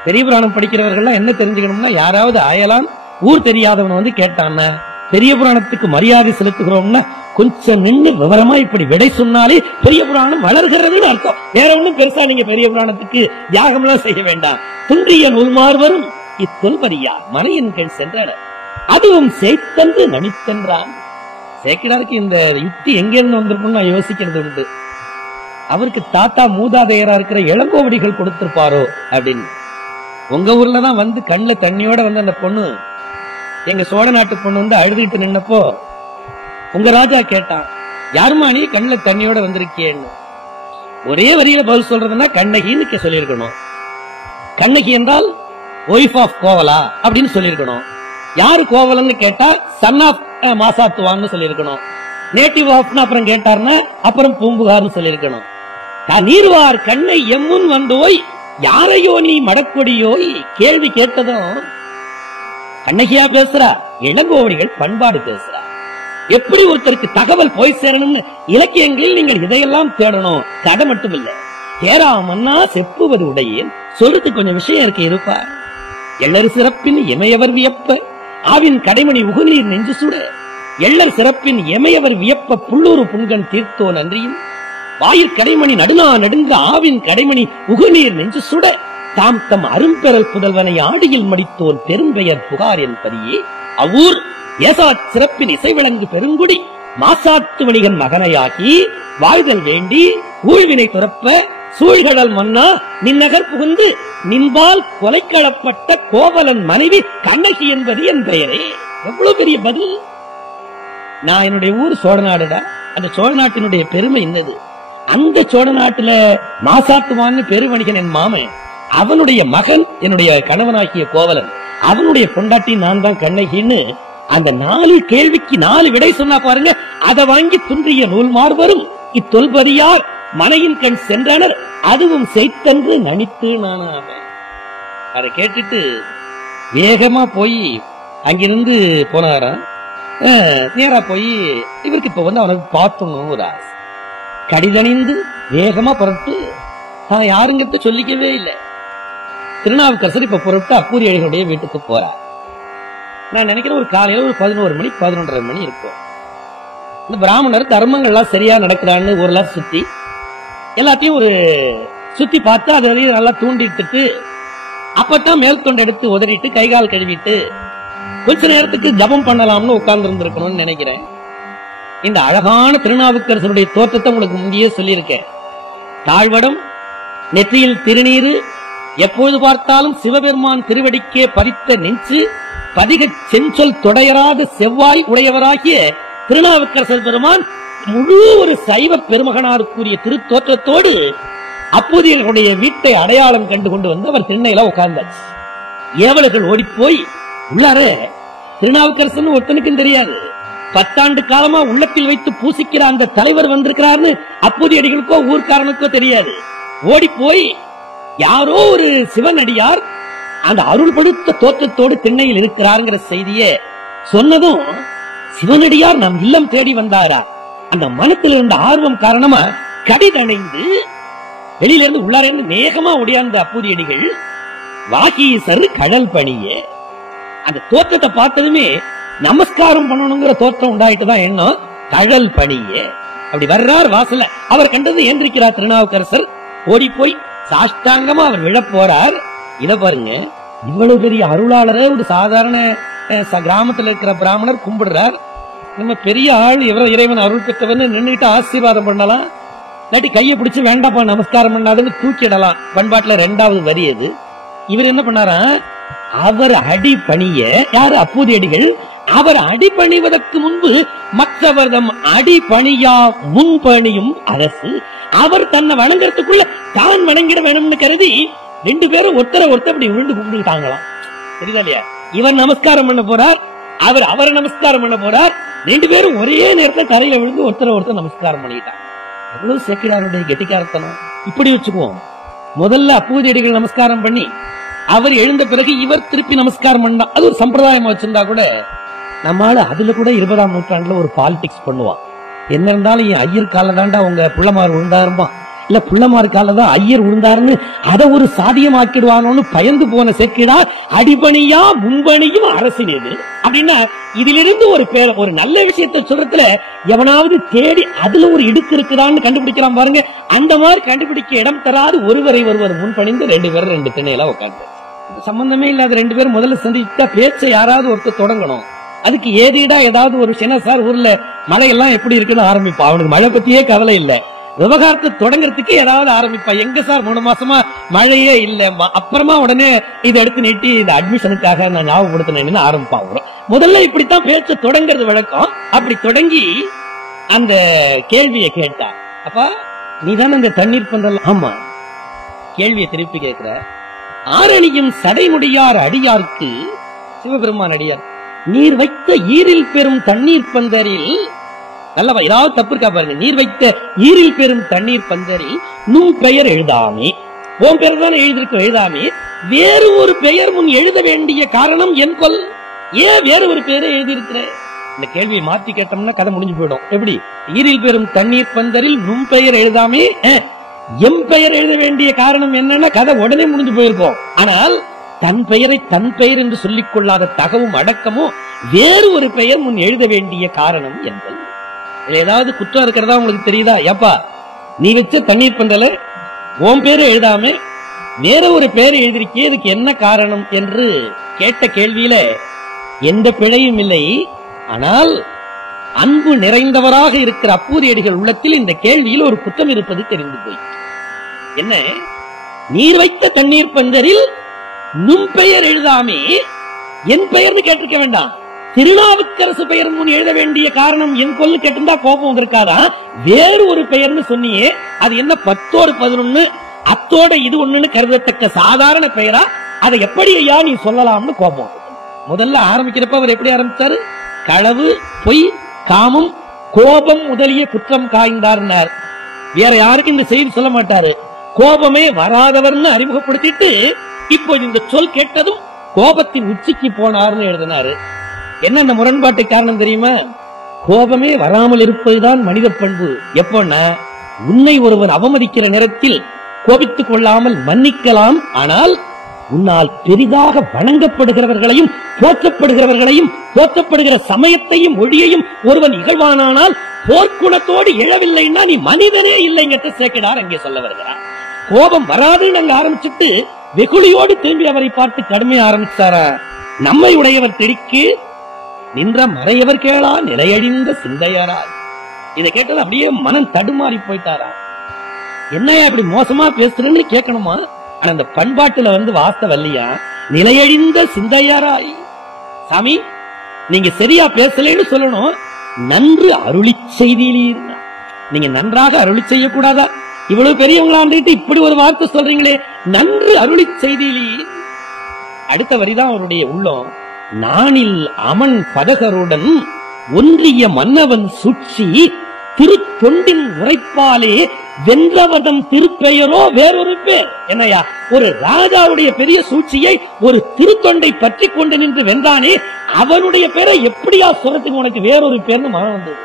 பெரிய புராணம் படிக்கிறவர்கள் என்ன தெரிஞ்சுக்கணும்னா, யாராவது ஆயலாம் ஊர் தெரியாதவன் வந்து கேட்டான்னா, பெரிய புராணத்துக்கு மரியாதை செலுத்துகிறோம்னா கொஞ்சம் நின்று விவரமா இப்படி விடை சொன்னாலே பெரிய புராணம் வளர்கிறதுன்னு அர்த்தம். வேற ஒண்ணும் பெருசா நீங்க பெரிய புராணத்துக்கு தியாகம் எல்லாம் செய்ய வேண்டாம். துன்றிய நூல்மார்வரும் இத்தொல்பரியா மனையின் கண் சென்றனர், அதுவும் செய்தன்று நனித்தென்றான். சேக்கிடாருக்கு இந்த யுக்தி எங்க இருந்து வந்திருக்கும் நான் யோசிக்கிறது உண்டு. அவருக்கு தாத்தா மூதாதையரா இருக்கிற இளங்கோவடிகள் கொடுத்திருப்பாரோ அப்படின்னு. உங்க ஊர்லதான் வந்து கண்ணுல தண்ணியோட வந்து அந்த பொண்ணு, எங்க சோழ நாட்டு பொண்ணு வந்து அழுதுகிட்டு நின்னப்போ உங்க ராஜா கேட்டான், யாருமா நீ கண்ணுல தண்ணியோட வந்திருக்கியன்னு. ஒரே வரியில பதில் சொல்றதுன்னா கண்ணகின்னு சொல்லியிருக்கணும். கண்ணகி என்றால் ஒய்ஃப் ஆஃப் கோவலா அப்படின்னு சொல்லியிருக்கணும். யாரு கோவலன்னு கேட்டா சன் ஆஃப் மாசாத்துவான்னு சொல்லியிருக்கணும். நேட்டிவ் ஆஃப்னு அப்புறம் கேட்டார்னா அப்புறம் பூம்புகார்னு சொல்லியிருக்கணும். நீர்வார் கண்ணை எம்முன் வந்தோய் யாரையோ நீ மடக்கொடியோய். கேள்வி கேட்டதும் கண்ணகியா பேசுறா, இளங்கோவடிகள் பண்பாடு பேசுறா. எப்படி ஒருத்தருக்கு தகவல் போய் சேரணும்னு இலக்கியங்களில் நீங்கள் இதையெல்லாம் தேடணும். கதை மட்டும் இல்ல, தேரா மன்னா செப்புவது உடையேன். சொல்றதுக்கு கொஞ்சம் விஷயம் இருக்கு, இருப்பா. எள்ளர் சிறப்பின் எமையவர் வியப்ப ஆவின் கடைமணி உகுநீர் நெஞ்சு சுட, எள்ளர் சிறப்பின் எமையவர் வியப்ப புள்ளூரு புங்கன் தீர்த்தோ நன்றியும், வாயிற் கடைமணி நடுநா நெடுங்க ஆவின் கடைமணி உகுநீர் நெஞ்சு சுட, தாம் தம் அரும்பெறல் புதல்வனை ஆடியில் மடித்தோன் பெரும்பெயர் புகார் என்பதையே அவ்வூர் ஏசாத் சிறப்பின் இசைவிளங்கு பெருங்குடி மாசாத்து வணிகன் மகனையாகி வாழ்தல் வேண்டி ஊழ்வினை துறப்ப சூழ்கடல் மன்னா நின்னகர் புகுந்து நின்பால் கொலைக்களப்பட்ட கோவலன் மனைவி கண்ணகி என்பது என் பெயரே. எவ்வளவு பெரிய பதில். நான் என்னுடைய ஊர் சோழ நாடுடா. அந்த சோழ நாட்டினுடைய பெருமை என்னது? அந்த சோழ நாட்டுல மாசாத்துவான்னு பெருவணிகன் என் மாமன், அவனுடைய மகன் என்னுடைய கணவனாகிய கோவலன், அவனுடைய பொண்டாட்டி நான் தான் கண்ணகின்னு அந்த 4 கேள்விக்கு 4 விடை சொன்னா பாருங்க. அதை வாங்கி துன்றிய நூல் மார்பரும் இத்தொல்பதியார் மனையின் கண் சென்றனர் அதுவும் செய்தன்று நனித்து நானாம. அதை கேட்டுட்டு வேகமா போய் அங்கிருந்து போனாரா. நேரா போய் இவருக்கு இப்ப வந்து அவனுக்கு பார்த்தணும் ஒரு ஆசை. கடிதணிந்து வேகமா புறப்பட்டு தான் யாருங்கிறத சொல்லிக்கவே இல்லை. திருநாவுக்கரசர் இப்ப புறப்பட்டு அப்பூரி அடிகளுடைய வீட்டுக்கு போறார். நான் நினைக்கிறேன் ஒரு காலையில ஒரு 11 மணி 11:30 மணி இருக்கும். இந்த பிராமணர் தர்மங்கள் எல்லாம் சரியா நடக்கிறான்னு ஊர்லாம் சுத்தி எல்லாத்தையும் ஒரு சுத்தி பார்த்து அதை நல்லா தூண்டிட்டு அப்பதான் மேல் தொண்டை எடுத்து உதறிட்டு கைகால் கழுவிட்டு கொஞ்ச நேரத்துக்கு ஜபம் பண்ணலாம்னு உட்கார்ந்து இருந்திருக்கணும்னு நினைக்கிறேன். இந்த அழகான திருநாவுக்கரசருடைய தோற்றத்தை உங்களுக்கு முந்தையே சொல்லியிருக்கேன். தாழ்வடம், நெற்றியில் திருநீரு, எப்பொழுது பார்த்தாலும் சிவபெருமான் திருவடிக்கே பதித்த நெஞ்சு, பதிக செஞ்சொல் தொடையராத செவ்வாய் உடையவராகிய திருநாவுக்கரசர் பெருமான் முழு ஒரு சைவ பெருமகனாருக்குரிய திருத்தோற்றத்தோடு அப்போதைய வீட்டை அடையாளம் கண்டு கொண்டு வந்து அவர் திண்ணையில உட்கார்ந்தாச்சு. ஏவலர்கள் ஓடிப்போய் உள்ளார திருநாவுக்கரசன் ஒருத்தனுக்கும் தெரியாது. 10 ஆண்டு காலமா உள்ளத்தில் வைத்து பூசிக்கிற அந்த தலைவர் வந்திருக்கிறார்னு அப்போதைய அடிகளுக்கோ ஊர்க்காரனுக்கோ தெரியாது. ஓடி போய் யாரோ ஒரு சிவனடியார் அந்த அருள்படுத்த தோற்றத்தோடு திண்ணையில் இருக்கிறார்ங்கிற செய்தியை சொன்னதும் சிவனடியார் நம் இல்லம் தேடி வந்தாரா. அந்த மனத்தில் இருந்த ஆர்வம் காரணமா கடிதணைந்து வெளியில இருந்து உள்ளாரேந்து நேகமா ஒடியாந்த அப்பூதியடிகள் வாகீசர் கடல் பணிய அந்த தோற்றத்தை பார்த்ததுமே நமஸ்காரம் பண்ணணுங்கிற தோற்றம் உண்டாயிட்டுதான் எண்ணம். கடல் பணிய அப்படி வர்றார் வாசல. அவர் கண்டது ஏந்திருக்கிறார் திருநாவுக்கரசர். ஓடி போய் சாஷ்டாங்கமா அவர் விழ போறார். இத பாருங்க, இவ்வளவு பெரிய அருளாளரை ஒரு சாதாரண கிராமத்துல இருக்கிற பிராமணர் கும்பிடுறார். நம்ம பெரிய ஆள், இறைவன் அருள் பெற்றவன்னு நின்றுட்டு ஆசீர்வாதம் பண்ணலாம், இல்லாட்டி கையை பிடிச்சு வேண்டாப்பா நமஸ்காரம் பண்ணாதுன்னு தூக்கிடலாம். பண்பாட்டுல 2வது வரி அது. இவர் என்ன பண்ணாரா, அவர் அடி பணிய, யாரு அப்பூதியடிகள், அவர் அடி பணிவதற்கு முன்பு மற்றவர்தம் அடி பணியா முன்பணியும் அரசு, அவர் தன்னை வணங்குறதுக்குள்ள தான் வணங்கிட வேணும்னு கருதி 2 பேரும் ஒருத்தரை அப்படி விழுந்து கும்பிட்டுட்டாங்களாம். தெரியுதா இல்லையா? இவர் நமஸ்காரம் பண்ண போறார், அவர் அவரை நமஸ்காரம் பண்ண போறார். 2 பேரும் ஒரே நேரத்தில் கரையில விழுந்து ஒருத்தர் நமஸ்காரம் பண்ணிட்டாங்க. எவ்வளவு சேக்கிழாருடைய கெட்டிக்காரத்தனம். இப்படி வச்சுக்குவோம், முதல்ல அப்பூதியடிகள் நமஸ்காரம் பண்ணி அவர் எழுந்த பிறகு இவர் திருப்பி நமஸ்காரம் பண்ணா, அது ஒரு சம்பிரதாயமா வச்சிருந்தா கூட நம்மளால அதுல கூட 20ஆம் நூற்றாண்டுல ஒரு பாலிடிக்ஸ் பண்ணுவான். என்ன இருந்தாலும் ஐயர் கால தாண்டா உங்க புள்ளமார் விழுந்தாருமா, இல்ல புள்ளமார் காலதான் ஐயர் விழுந்தாருன்னு அதை ஒரு சாதியமாக்கிடுவானோன்னு பயந்து போன சேக்கிழார் அடிபணியா முன்பணியும் அரசின் எது அப்படின்னா, இதிலிருந்து ஒரு நல்ல விஷயத்தை சொல்றதுல எவனாவது தேடி அதுல ஒரு இடுக்கு இருக்குதான்னு கண்டுபிடிக்கிறான் பாருங்க. அந்த மாதிரி கண்டுபிடிக்க இடம் தராது ஒருவரை ஒருவர் முன்பணிந்து 2 பேரும் 2 திணையில உட்காந்து சம்பந்தமே இல்லாத 2 பேரும் முதல்ல சந்திச்சா பேச்சை யாராவது ஒருத்தர் தொடங்கணும். அதுக்கு ஏதீடா ஏதாவது ஒரு விஷயம், சார் ஊர்ல மழை எல்லாம் எப்படி இருக்குன்னு ஆரம்பிப்பா. அவனுக்கு மழை பத்தியே கவலை இல்ல, விவகாரத்தை தொடங்குறதுக்கு ஏதாவது ஆரம்பிப்பா. எங்க சார் 3 மாசமா மழையே இல்ல, அப்புறமா உடனே இதை எடுத்து நீட்டி இந்த அட்மிஷனுக்காக நான் ஞாபகப்படுத்தினேன்னு ஆரம்பிப்பான். முதல்ல இப்படித்தான் பேச்ச தொடங்குறது வழக்கம். அப்படி தொடங்கி அந்த கேள்வியை கேட்டா, அப்பா நீதானே இந்த தண்ணீர் பந்தல்? ஆமா. கேள்வியை திருப்பி கேட்கிற, ஆரணியும் சடைமுடியார் அடியார்க்கு, சிவபெருமான் அடியார், நீர் வைத்த ஈரில் பெறும் தண்ணீர் பந்தரில், நல்லவா ஏதாவது தப்பு இருக்கா பாருங்க, நீர் வைத்த ஈரில் பெறும் தண்ணீர் பந்தரில் நும் பெயர் எழுதாமே, உன் பெயர் தானே எழுதிருக்க, எழுதாமே வேறு ஒரு பெயர் முன் எழுத வேண்டிய காரணம் என் கொல், ஏன் வேறு ஒரு பெயரை எழுதியிருக்கிற? இந்த கேள்வியை மாற்றி கேட்டோம்னா கதை முடிஞ்சு போயிடும். எப்படி? ஈரில் பெறும் தண்ணீர் பந்தரில் நும் பெயர் எழுதாமே, எம் பெயர் எழுத வேண்டிய காரணம் என்னன்னா கதை உடனே முடிஞ்சு போயிருக்கும். ஆனால் தன் பெயரை தன் பெயர் என்று சொல்லிக் கொள்ளாத தகவும் அடக்கமும் வேறு ஒரு பெயர் முன் எழுத வேண்டிய காரணம் என்பது. ஏதாவது குற்றம் இருக்கிறதா உங்களுக்கு தெரியுதா? ஏப்பா நீ வச்ச தண்ணீர் பந்தல உன் பேரு எழுதாம வேற ஒரு பேர் எழுதிருக்கே, இதுக்கு என்ன காரணம் என்று கேட்ட கேள்வியில எந்த பிழையும் இல்லை. ஆனால் அன்பு நிறைந்தவராக இருக்கிற அப்பூதியடிகள் உள்ளத்தில் இந்த கேள்வியில் ஒரு குற்றம் இருப்பது தெரிந்து போய், என்ன, நீர் வைத்த தண்ணீர் பந்தரில் நும் பெயர் எழுதாமே என் பெயர்னு கேட்டிருக்க வேண்டாம், திருநாவுக்கரசு பெயர் முன் எழுத வேண்டிய காரணம் என் கொல்லு கேட்டிருந்தா கோபம் வந்திருக்காதான். வேறு ஒரு பெயர்னு சொன்னியே, அது என்ன 10-11 அத்தோட இது ஒண்ணுன்னு கருதத்தக்க சாதாரண பெயரா? அதை எப்படி ஐயா நீ சொல்லலாம்னு கோபம். முதல்ல ஆரம்பிக்கிறப்ப அவர் எப்படி ஆரம்பிச்சாரு? களவு, பொய், காமம், கோபம் முதலிய குற்றம் காய்ந்தார். வேற யாருக்கும் இந்த செய்தி சொல்ல மாட்டாரு. கோபமே வராதவர்னு அறிமுகப்படுத்திட்டு இப்போ இந்த சொல் கேட்டதும் கோபத்தின் உச்சிக்கு போனார்னு எழுதினாரு. என்ன அந்த முரண்பாட்டு காரணம் தெரியுமா? கோபமே வராமல் இருப்பதுதான் மனித பண்பு. எப்போன்னா, உன்னை ஒருவன் அவமதிக்கிற நேரத்தில் கோபித்துக் கொள்ளாமல் மன்னிக்கலாம். ஆனால் உன்னால் பெரிதாக வணங்கப்படுகிறவர்களையும் போற்றப்படுகிறவர்களையும் போற்றப்படுகிற சமயத்தையும் மொழியையும் ஒருவன் இகழ்வானால் போர்க்குணத்தோடு எழவில்லைன்னா நீ மனிதனே இல்லைங்கிறத சேக்கிடார் அங்கே சொல்ல வருகிறார். கோபம் வராதுன்னு அங்க ஆரம்பிச்சுட்டு வெகுளியோடு திரும்பி அவரை பார்த்து கடுமையா ஆரம்பிச்சாரா? நம்மை உடையவர் திடிக்கு நின்ற மறையவர் கேளா நிலையழிந்த சிந்தையராய். இதை கேட்டது அப்படியே மனம் தடுமாறி போயிட்டாரா? என்னையா இப்படி மோசமா பேசுறேன்னு கேட்கணுமா? ஆனா அந்த பண்பாட்டுல வாஸ்தவல்லையா, நிலையழிந்த சிந்தையராய். சாமி நீங்க சரியா பேசலன்னு சொல்லணும். நன்று அருளி செய்தீர். நீங்க நன்றாக அருளி செய்யக்கூடாதா? இவ்வளவு பெரியவங்களாண்டிட்டு இப்படி ஒரு வார்த்தை சொல்றீங்களே, நன்று அருளி செய்தீர். அடுத்த வரிதான் அவருடைய உள்ளம். நானில் அமன் பதகருடன் ஒன்றிய மன்னவன் சுற்றி திருத்தொண்டின் உரைப்பாலே வென்றவதம் திருப்பெயரோ வேறொரு பேர். என்னையா, ஒரு ராஜாவுடைய பெரிய சூழ்ச்சியை ஒரு திருத்தொண்டை பற்றி கொண்டு நின்று வென்றானே, அவனுடைய பேரை எப்படியா சொல்றதுக்கு உனக்கு வேறொரு பேர்னு மனம் வந்தது.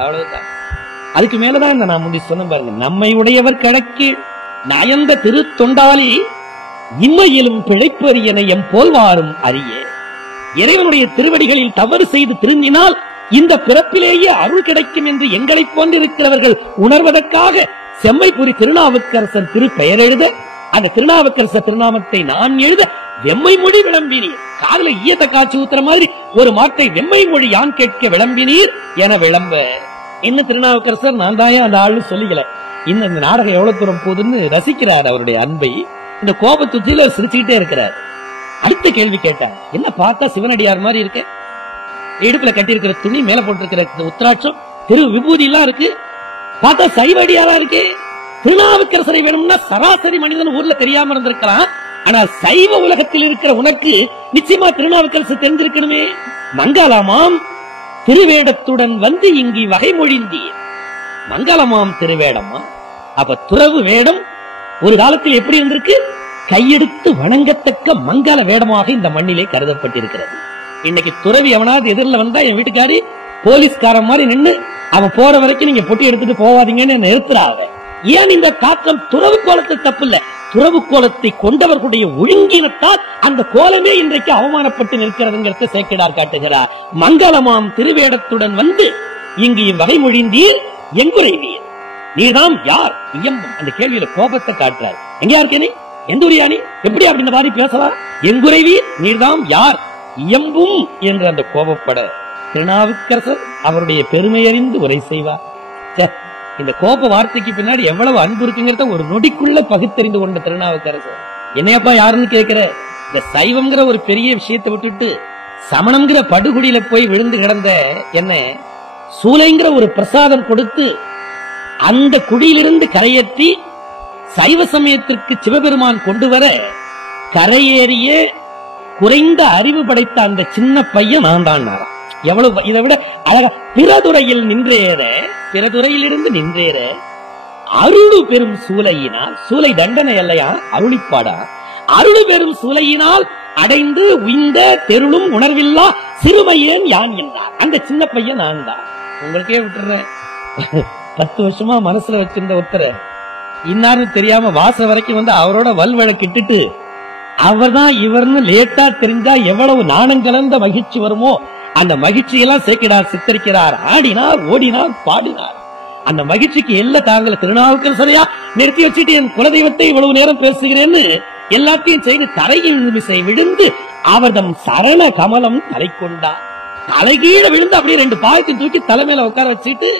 அவ்வளவுதான். அதுக்கு மேலதான் இந்த நான் முந்தி சொன்ன பாருங்க, நம்மை உடையவர் கணக்கு நயந்த திருத்தொண்டாலி இம்மையிலும் பிழைப்பரியன எம் போல்வாரும் அறிய. இறைவனுடைய திருவடிகளில் தவறு செய்து திரும்பினால் இந்த பிறப்பிலேயே அருள் கிடைக்கும் என்று எங்களை போன்றிருக்கிறவர்கள் உணர்வதற்காக செம்மைபுரி திருநாவுக்கரசர் திருப்பெயர் எழுத, அந்த திருநாவுக்கரசர் திருநாமத்தை நான் எழுத வெம்மை மொழி விளம்பினீர். காதல ஈயத்த காட்சி ஊத்துற மாதிரி ஒரு மாட்டை வெம்மை மொழி யான் கேட்க விளம்பினீர் என விளம்ப. இன்னும் திருநாவுக்கரசர் நான் தாயே அந்த ஆளு சொல்லிக்கல. இன்னும் இந்த நாடகம் எவ்வளவு தூரம் போகுதுன்னு ரசிக்கிறார் அவருடைய அன்பை. இந்த கோபத்துச்சில சிரிச்சுக்கிட்டே இருக்கிறார். அடுத்த கேள்வி கேட்டார், என்ன பார்த்தா சிவனடியார் மாதிரி இருக்கு, இடுப்புல கட்டி இருக்கிற துணி, மேல போட்டிருக்கிற உத்திராட்சம், திரு விபூதி எல்லாம் இருக்கு, பார்த்தா சைவடியாரா இருக்கு. திருநாவுக்கரசரை வேணும்னா சராசரி மனிதன் ஊர்ல தெரியாம இருந்திருக்கலாம். ஆனால் சைவ உலகத்தில் இருக்கிற உனக்கு நிச்சயமா திருநாவுக்கரசர் தெரிஞ்சிருக்கணுமே. மங்களமாம் திருவேடத்துடன் இங்கு வகை மொழிந்தி. மங்களமாம் திருவேடமா? அப்ப துறவு வேடம் ஒரு காலத்தில் எப்படி இருந்திருக்கு? கையெடுத்து வணங்கத்தக்க மங்கள வேடமாக இந்த மண்ணிலே கருதப்பட்டிருக்கிறது. இன்னைக்கு துறவி எவனாவது எதிரில் வந்தா என் வீட்டுக்காரி போலீஸ்காரன் மாதிரி நின்று அவன் போற வரைக்கும் நீங்க பொட்டி எடுத்துட்டு போவாதீங்கன்னு நிறுத்துறாங்க. ஏன் இந்த தாக்கம்? துறவு கோலத்தை தப்பு இல்ல, துறவு கோலத்தை கொண்டவர்களுடைய ஒழுங்கினத்தால் அந்த கோலமே இன்றைக்கு அவமானப்பட்டு நிற்கிறதுங்கிறத சேக்கிடார் காட்டுகிறார். மங்களமாம் திருவேடத்துடன் இங்கு வகை மொழிந்தீர் எங்குரைவீர். நீதான் யார்? அந்த கேள்வியில கோபத்தை காட்டுறார். எங்க யாருக்கு நீ? எந்த ஊரியா நீ? எப்படி அப்படின்னு மாதிரி பேசலாம்? எங்குரைவீர், நீர்தாம் யார்? இயம்பும் என்று அந்த கோபப்பட திருநாவுக்கரசர் அவருடைய பெருமை அறிந்து உரை செய்வார். இந்த கோப வார்த்தைக்கு பின்னாடி எவ்வளவு அன்பு இருக்குங்கிறத ஒரு நொடிக்குள்ள பகுத்தறிந்து கொண்ட திருநாவுக்கரசர். என்னையப்பா யாருன்னு கேட்கிற? இந்த சைவம்ங்கிற ஒரு பெரிய விஷயத்தை விட்டுட்டு சமணம்ங்கிற படுகுடியில போய் விழுந்து கிடந்த என்ன சூளைங்கிற ஒரு பிரசாதம் கொடுத்து அந்த குடியிலிருந்து கரையேற்றி சைவ சமயத்திற்கு சிவபெருமான் கொண்டு வர கரையேறிய குறைந்த அறிவு படைத்த அந்த சின்ன பையன் நான் தான். எவ்வளவு இதை விட அழகா பிறதுறையில் நின்றேற, பிறதுறையிலிருந்து நின்றேற அருளு பெரும் சூலையினால், சூலை தண்டனை அல்லையா அருளிப்பாடா, அருளு பெரும் சூலையினால் அடைந்து உய்ந்த தெருளும் உணர்வில்லா சிறுமையேன் யான் என்றார். அந்த சின்ன பையன் நான் தான். உங்களுக்கே விட்டுறேன், 10 வருஷமா மனசுல வச்சிருந்த ஒருத்தரை இன்னாரு தெரியாம வாசல் வரைக்கும் வந்து அவரோட வல்வழக்கிட்டு அவர் தான் இவர்னு லேட்டா தெரிஞ்சா எவ்வளவு நாணம் கலந்த மகிழ்ச்சி வருமோ அந்த மகிழ்ச்சியெல்லாம் சேக்கிடார் சித்தரிக்கிறார். ஆடினார், ஓடினார், பாடினார். அந்த மகிழ்ச்சிக்கு எல்லை தாங்கல. திருநாவுக்கரசரையா நிறுத்தி வச்சுட்டு என் குலதெய்வத்தை இவ்வளவு நேரம் பேசுகிறேன்னு எல்லாத்தையும் செய்து தரையின் மிசை விழுந்து அவர் தம் சரண கமலம் தலை கொண்டார். தலைகீழ விழுந்து அப்படியே 2 பாயத்தையும் தூக்கி தலைமையில உட்கார வச்சுட்டு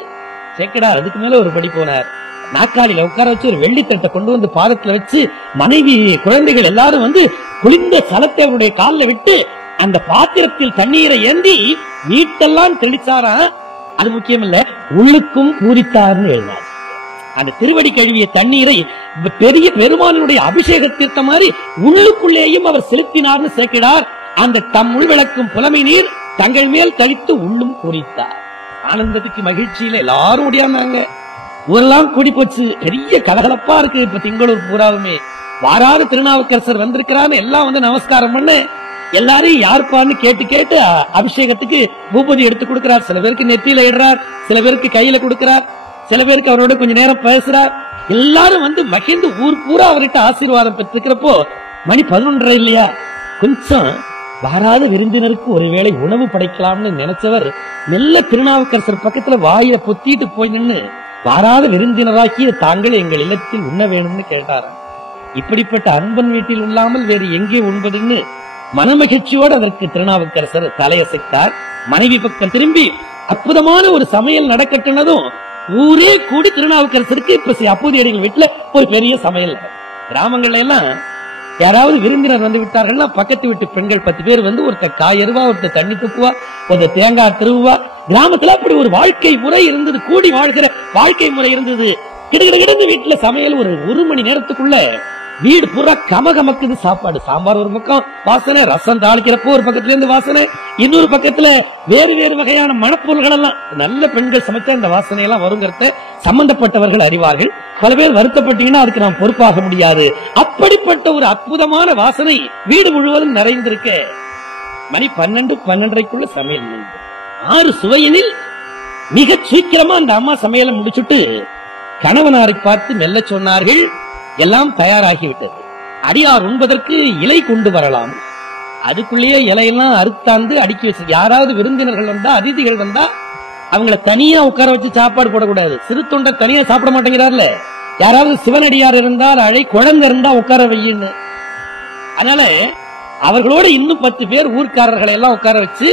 சேக்கிடார் அதுக்கு மேல ஒரு படி போனார். நாக்காளியில உட்கார வச்சு ஒரு வெள்ளித்தட்டை கொண்டு வந்து பாதத்துல வச்சு மனைவி குழந்தைகள் எல்லாரும் வந்து குளிர்ந்த சலத்தை அவருடைய காலில் விட்டு அந்த பாத்திரத்தில் தண்ணீரை ஏந்தி வீட்டெல்லாம் தெளிச்சாரா. அது முக்கியம் இல்ல, உள்ளுக்கும் பூரித்தார்னு எழுதினார். அந்த திருவடி கழுவிய தண்ணீரை பெரிய பெருமானுடைய அபிஷேக தீர்த்த மாதிரி உள்ளுக்குள்ளேயும் அவர் செலுத்தினார்னு சேக்கிடார். அந்த தம் உள் விளக்கும் புலமை நீர் தங்கள் மேல் கழித்து உள்ளும் பூரித்தார். ஆனந்தத்துக்கு மகிழ்ச்சியில எல்லாரும் ஓடியாந்தாங்க. ஊரெல்லாம் கூடி போச்சு. பெரிய கலகலப்பா இருக்கு. இப்ப திங்களூர் பூராவுமே வாராறு திருநாவுக்கரசர் வந்திருக்கிறான்னு எல்லாம் வந்து நமஸ்காரம் பண்ண எல்லாரையும் யாருப்பான்னு கேட்டு கேட்டு அபிஷேகத்துக்கு பூபதி எடுத்து கொடுக்கிறார். சில பேருக்கு நெத்தியில இடுறார், சில பேருக்கு கையில கொடுக்கிறார், சில பேருக்கு அவரோட கொஞ்ச நேரம் பேசுறார். எல்லாரும் வந்து மகிழ்ந்து ஊர் பூரா அவர்கிட்ட ஆசீர்வாதம் பெற்றிருக்கிறப்போ மணி 11:30 இல்லையா, கொஞ்சம் வாராத விருந்தினருக்கு ஒருவேளை உணவு படைக்கலாம்னு நினைச்சவர் மெல்ல திருநாவுக்கரசர் பக்கத்துல வாயில பொத்திட்டு போய் நின்று வாராத விருந்தினராக்கிய தாங்கள் எங்கள் இல்லத்தில் உண்ண வேணும்னு கேட்டாராம். இப்படிப்பட்ட அன்பன் வீட்டில் இல்லாமல் வேறு எங்கே உண்பதுன்னு மனமகிழ்ச்சியோடு அதற்கு திருநாவுக்கரசர் தலையசைத்தார். மனைவி பக்கம் திரும்பி அற்புதமான ஒரு சமையல் நடக்கட்டுனதும் ஊரே கூடி திருநாவுக்கரசருக்கு இப்ப அப்பூதியடிகள் வீட்டுல ஒரு பெரிய சமையல். கிராமங்கள்ல எல்லாம் யாராவது விருந்தினர் வந்து விட்டார்கள்னா பக்கத்து வீட்டு பெண்கள் 10 பேர் வந்து ஒருத்தர் காயருவா, ஒருத்தர் தண்ணி துப்புவா, ஒருத்தர் தேங்காய் திருவுவா. கிராமத்துல அப்படி ஒரு வாழ்க்கை முறை இருந்தது, கூடி வாழ்கிற வாழ்க்கை முறை இருந்தது. கிடக்கிட வீட்டுல சமையல் ஒரு மணி நேரத்துக்குள்ள வீடு பூரா கமகமக்குது சாப்பாடு. சாம்பார் ஒரு பக்கம் வாசனை, ரசம் தாளிக்கிறப்போ ஒரு பக்கத்துல இருந்து வாசனை, இன்னொரு பக்கத்துல வேறு வேறு வகையான மணப்பொருள்கள் எல்லாம். நல்ல பெண்கள் சமைச்சா இந்த வாசனை எல்லாம் வருங்கிறத சம்பந்தப்பட்டவர்கள் அறிவார்கள். பல பேர் வருத்தப்பட்டீங்கன்னா அதுக்கு நாம் பொறுப்பாக முடியாது. அப்படிப்பட்ட ஒரு அற்புதமான வாசனை வீடு முழுவதும் நிறைந்திருக்க மணி 12:30 சமையல் 6 சுவையினில் மிக சீக்கிரமா அந்த அம்மா சமையலை முடிச்சுட்டு கணவனாரை பார்த்து மெல்ல சொன்னார்கள், எல்லாம் தயாராகிவிட்டது, அடியார் உண்பதற்கு இலை கொண்டு வரலாம். அதுக்குள்ளேயே இலையெல்லாம் அறுத்தாந்து அடுக்கி வச்சு, யாராவது விருந்தினர்கள் வந்தா, அதிதிகள் வந்தா அவங்கள தனியா உட்கார வச்சு சாப்பாடு போடக்கூடாது. சிறு தொண்டர் தனியா சாப்பிட மாட்டேங்கிறார்ல, யாராவது சிவனடியார் இருந்தால் அழை, குழந்தை இருந்தா உட்கார வையின்னு. அதனால அவர்களோட இன்னும் 10 பேர் ஊர்க்காரர்களை எல்லாம் உட்கார வச்சு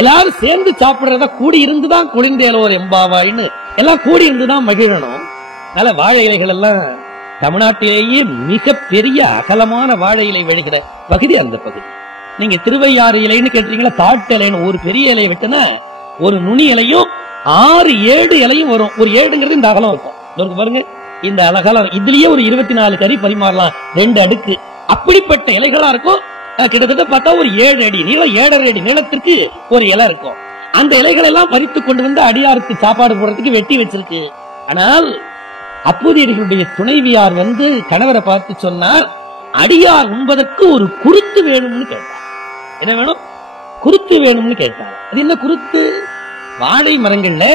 எல்லாரும் சேர்ந்து சாப்பிடுறதா, கூடி இருந்துதான் குளிர்ந்தேலோர் எம்பாவாயின்னு எல்லாம் கூடி இருந்துதான் மகிழணும். அதனால வாழை இலைகள் எல்லாம் தமிழ்நாட்டிலேயே மிக பெரிய அகலமான வாழை இலை விழுகிற பகுதி அந்த பகுதி. நீங்க திருவையாறு இலைன்னு கேட்டீங்களா, தாட்டு இலைன்னு ஒரு பெரிய இலையை விட்டுனா ஒரு நுனி இலையும் 6-7 இலையும் வரும். ஒரு 7ங்கிறது இந்த அகலம் இருக்கும் பாருங்க, இந்த அகலம். இதுலயே ஒரு 24 கறி பரிமாறலாம், 2 அடுக்கு. அப்படிப்பட்ட இலைகளா இருக்கும். கிட்டத்தட்ட பார்த்தா ஒரு 7 அடி நீளம், 7.5 அடி நீளத்திற்கு ஒரு இலை இருக்கும். அந்த இலைகள் எல்லாம் பறித்து கொண்டு வந்து அடியாருக்கு சாப்பாடு போடுறதுக்கு வெட்டி வச்சிருக்கு. ஆனால் அப்பூதியடிகளுடைய துணைவியார் வந்து கணவரை பார்த்து சொன்னார், அடியார் உண்பதற்கு ஒரு குருத்து வேணும்னு கேட்டார். என்ன வேணும்? குருத்து வேணும்னு கேட்டார். அது என்ன குருத்து? வாழை மரங்கள்ல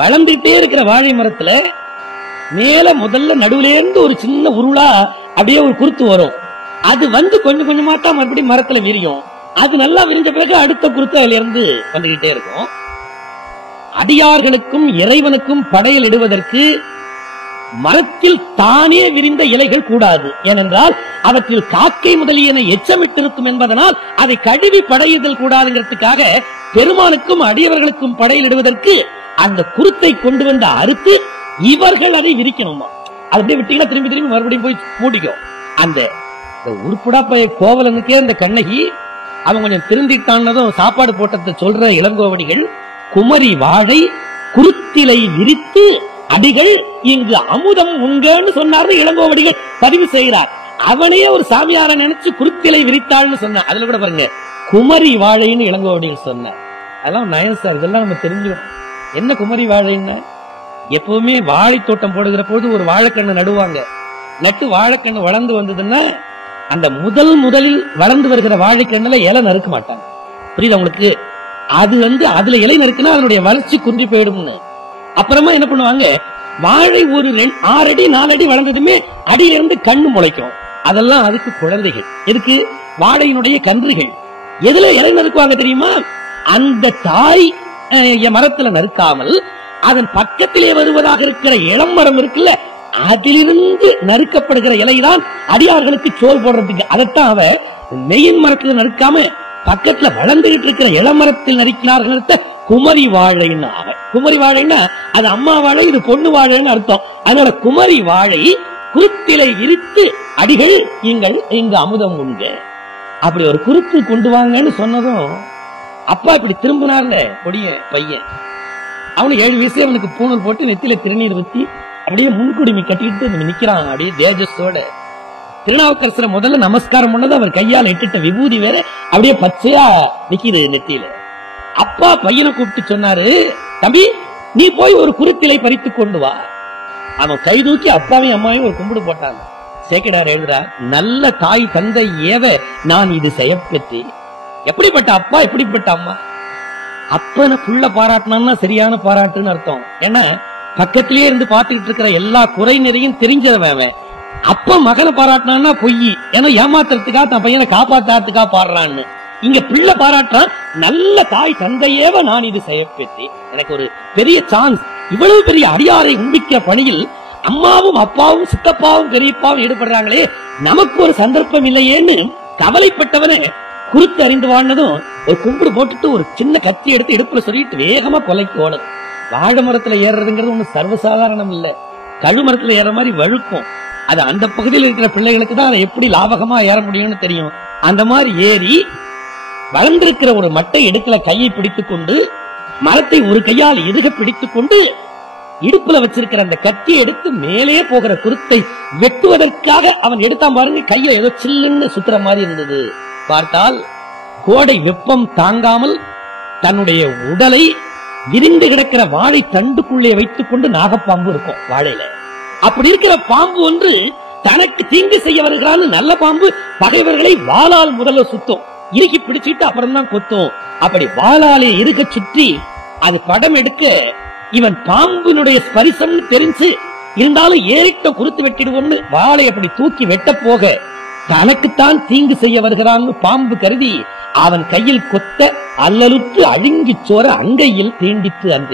வளர்ந்துட்டே இருக்கிற வாழை மரத்துல மேல முதல்ல நடுவுல இருந்து ஒரு சின்ன உருளா அப்படியே ஒரு குருத்து வரும். அது வந்து கொஞ்சம் கொஞ்சமா தான் மறுபடியும் மரத்துல விரியும். அது நல்லா விரிஞ்ச பிறகு அடுத்த குருத்து அதுல இருந்து வந்துகிட்டே இருக்கும். அடியார்களுக்கும் இறைவனுக்கும் படையல் இடுவதற்கு மரத்தில் தானே விரிந்த இலைகள் கூடாது. ஏனென்றால் அவற்றில் காக்கை முதலியன எச்சமிட்டிருக்கும் என்பதனால் அதை கழுவி படையுதல் கூடாதுங்கிறதுக்காக பெருமானுக்கும் அடியவர்களுக்கும் படையில் இடுவதற்கு அந்த குருத்தை கொண்டு வந்த அறுத்து இவர்கள் அதை விரிக்கணுமா. அதை விட்டீங்கன்னா திரும்பி திரும்பி மறுபடியும் போய் மூடிக்கும். அந்த உருப்புடா பைய கோவலனுக்கே அந்த கண்ணகி அவன் கொஞ்சம் திருந்திட்டான்னதும் சாப்பாடு போட்டதை சொல்ற இளங்கோவடிகள், குமரி வாழை குருத்திலை விரித்து அடிகள் இங்கு அமுதம் உங்கன்னு சொன்னார். இளங்கோவடிகள் பதிவு செய்கிறார். அவனே ஒரு சாமியார நினைச்சு குருத்திலை விரித்தாள்னு சொன்னார். அதுல கூட பாருங்க, குமரி வாழைன்னு இளங்கோவடிகள் சொன்னார். அதெல்லாம் நயம் சார், இதெல்லாம் நம்ம தெரிஞ்சுக்கணும். என்ன குமரி வாழைன்னா, எப்பவுமே வாழை தோட்டம் போடுகிற போது ஒரு வாழைக்கண்ணு நடுவாங்க. நட்டு வாழைக்கண்ணு வளர்ந்து வந்ததுன்னா அந்த முதலில் வளர்ந்து வருகிற வாழைக்கண்ணுல இலை நறுக்க மாட்டாங்க. புரியுது உங்களுக்கு? அது வந்து அதுல இலை நறுக்குன்னா அதனுடைய வளர்ச்சி குன்றி போயிடும்னு. அப்புறமா என்ன பண்ணுவாங்க, வாழை ஒரு 6 அடி 4 அடி வளர்ந்ததுமே அடியிலிருந்து கண்ணு முளைக்கும். அதெல்லாம் அதுக்கு குழந்தைகள். எதுக்கு? வாழையினுடைய கன்றுகள். எதுல இலை நறுக்குவாங்க தெரியுமா? அந்த தாய் மரத்துல நறுக்காமல் அதன் பக்கத்திலே வருவதாக இருக்கிற இளம் மரம் இருக்குல்ல, அதிலிருந்து நறுக்கப்படுகிற இலைதான் அடியார்களுக்கு சோறு போடுறதுக்கு. அதைத்தான் அவ மெயின் மரத்துல நறுக்காம பக்கத்துல வளர்ந்துகிட்டு இருக்கிற இளமரத்தில் நறுக்கிறார்கள். குமரி வாழைன்னு அவ. குமரி வாழைன்னா அது அம்மா வாழை, இது பொண்ணு வாழைன்னு அர்த்தம். அதனால குமரி வாழை குருத்திலை இருத்து அடிகள் இங்கு அமுதம் உண்க. அப்படி ஒரு குருத்து கொண்டு வாங்கன்னு சொன்னதும் அப்பா இப்படி திரும்பினார்ல கொடிய பையன். அவனுக்கு 7 வயசுல அவனுக்கு பூணல் போட்டு நெத்தில திருநீர் ஊத்தி அப்படியே முன்குடுமி கட்டிட்டு நிக்கிறான். அப்படியே தேஜஸோட திருநாவுக்கரசரை முதல்ல நமஸ்காரம் பண்ணது அவர் கையால் இட்டுட்ட விபூதி வேற அப்படியே பச்சையா நிக்கிது நெத்தியில. அப்பா பையனை கூப்பிட்டு சொன்னாரு, தம்பி நீ போய் ஒரு குருத்திலை பறித்து கொண்டு வா. அவன் கை தூக்கி அப்பாவையும் அம்மாவையும் ஒரு கும்பிடு போட்டாங்க. சேக்கிடார் எழுதுறார், நல்ல தாய் தந்தை ஏவ நான் இது செய்யப்பெற்றேன். எப்படிப்பட்ட அப்பா, எப்படிப்பட்ட அம்மா. அப்பனை புள்ள பாராட்டினா சரியான பாராட்டுன்னு அர்த்தம். ஏன்னா பக்கத்திலேயே இருந்து பாத்துக்கிட்டு இருக்கிற எல்லா குறை நிறையும் தெரிஞ்சவன். அப்ப மகனை பாராட்டினா பொய். ஏன்னா ஏமாத்துறதுக்கா தன் பையனை காப்பாத்துறதுக்கா பாடுறான்னு. இங்க பிள்ளை பாராட்டான், நல்ல தாய் தந்தையேவ நான் இது செய்யப்பெற்றேன். எனக்கு ஒரு பெரிய சான்ஸ். இவ்வளவு பெரிய அடியாரை உண்பிக்கிற பணியில் அம்மாவும் அப்பாவும் சித்தப்பாவும் பெரியப்பாவும் ஈடுபடுறாங்களே, நமக்கு ஒரு சந்தர்ப்பம் இல்லையேன்னு கவலைப்பட்டவனே குறுத்து அறிந்து வாழ்ந்ததும் ஒரு கும்பிடு போட்டுட்டு ஒரு சின்ன கத்தி எடுத்து இடுப்புல சொல்லிட்டு வேகமா கொலைக்கு ஓடும். வாழை மரத்துல ஏறுறதுங்கிறது ஒண்ணு சர்வசாதாரணம் இல்ல. கழுமரத்துல ஏற மாதிரி வழுக்கும். அது அந்த பகுதியில் இருக்கிற பிள்ளைகளுக்கு தான் அதை எப்படி லாபகமா ஏற முடியும்னு தெரியும். அந்த மாதிரி ஏறி வளர்ந்திருக்கிற ஒரு மட்டை இடுப்புல கையை பிடித்துக் கொண்டு மரத்தை ஒரு கையால் எதுக பிடித்துக் கொண்டு இடுப்புல வச்சிருக்கிற அந்த கத்தியை எடுத்து மேலே போகிற குருத்தை வெட்டுவதற்காக அவன் எடுத்தான் பாருங்க. கையில ஏதோ சில்லுன்னு சுத்துற மாதிரி இருந்தது. பார்த்தால் கோடை வெப்பம் தாங்காமல் தன்னுடைய உடலை விரிந்து கிடக்கிற வாழை தண்டுக்குள்ளே வைத்துக் கொண்டு நாகப்பாம்பு இருக்கும் வாழையில. அப்படி இருக்கிற பாம்பு ஒன்று தனக்கு தீங்கு செய்ய வருகிறான்னு நல்ல பாம்பு பகைவர்களை வாளால் முதல்ல சுத்தும், இறுக்கி பிடிச்சிட்டு அப்புறம் தான் கொத்தும். அப்படி வாளாலே இருக்க சுற்றி அது படம் எடுக்க இவன் பாம்பினுடைய ஸ்பரிசம் தெரிஞ்சு இருந்தாலும் ஏறிட்ட குறுத்து வெட்டிடுவோம்னு வாளை அப்படி தூக்கி வெட்ட போக தனக்குத்தான் தீங்கு செய்ய வருகிறான்னு பாம்பு கருதி அவன் கையில் கொத்த அல்லலுற்று அழுங்கி சோர அங்கையில் தீண்டித்து அந்த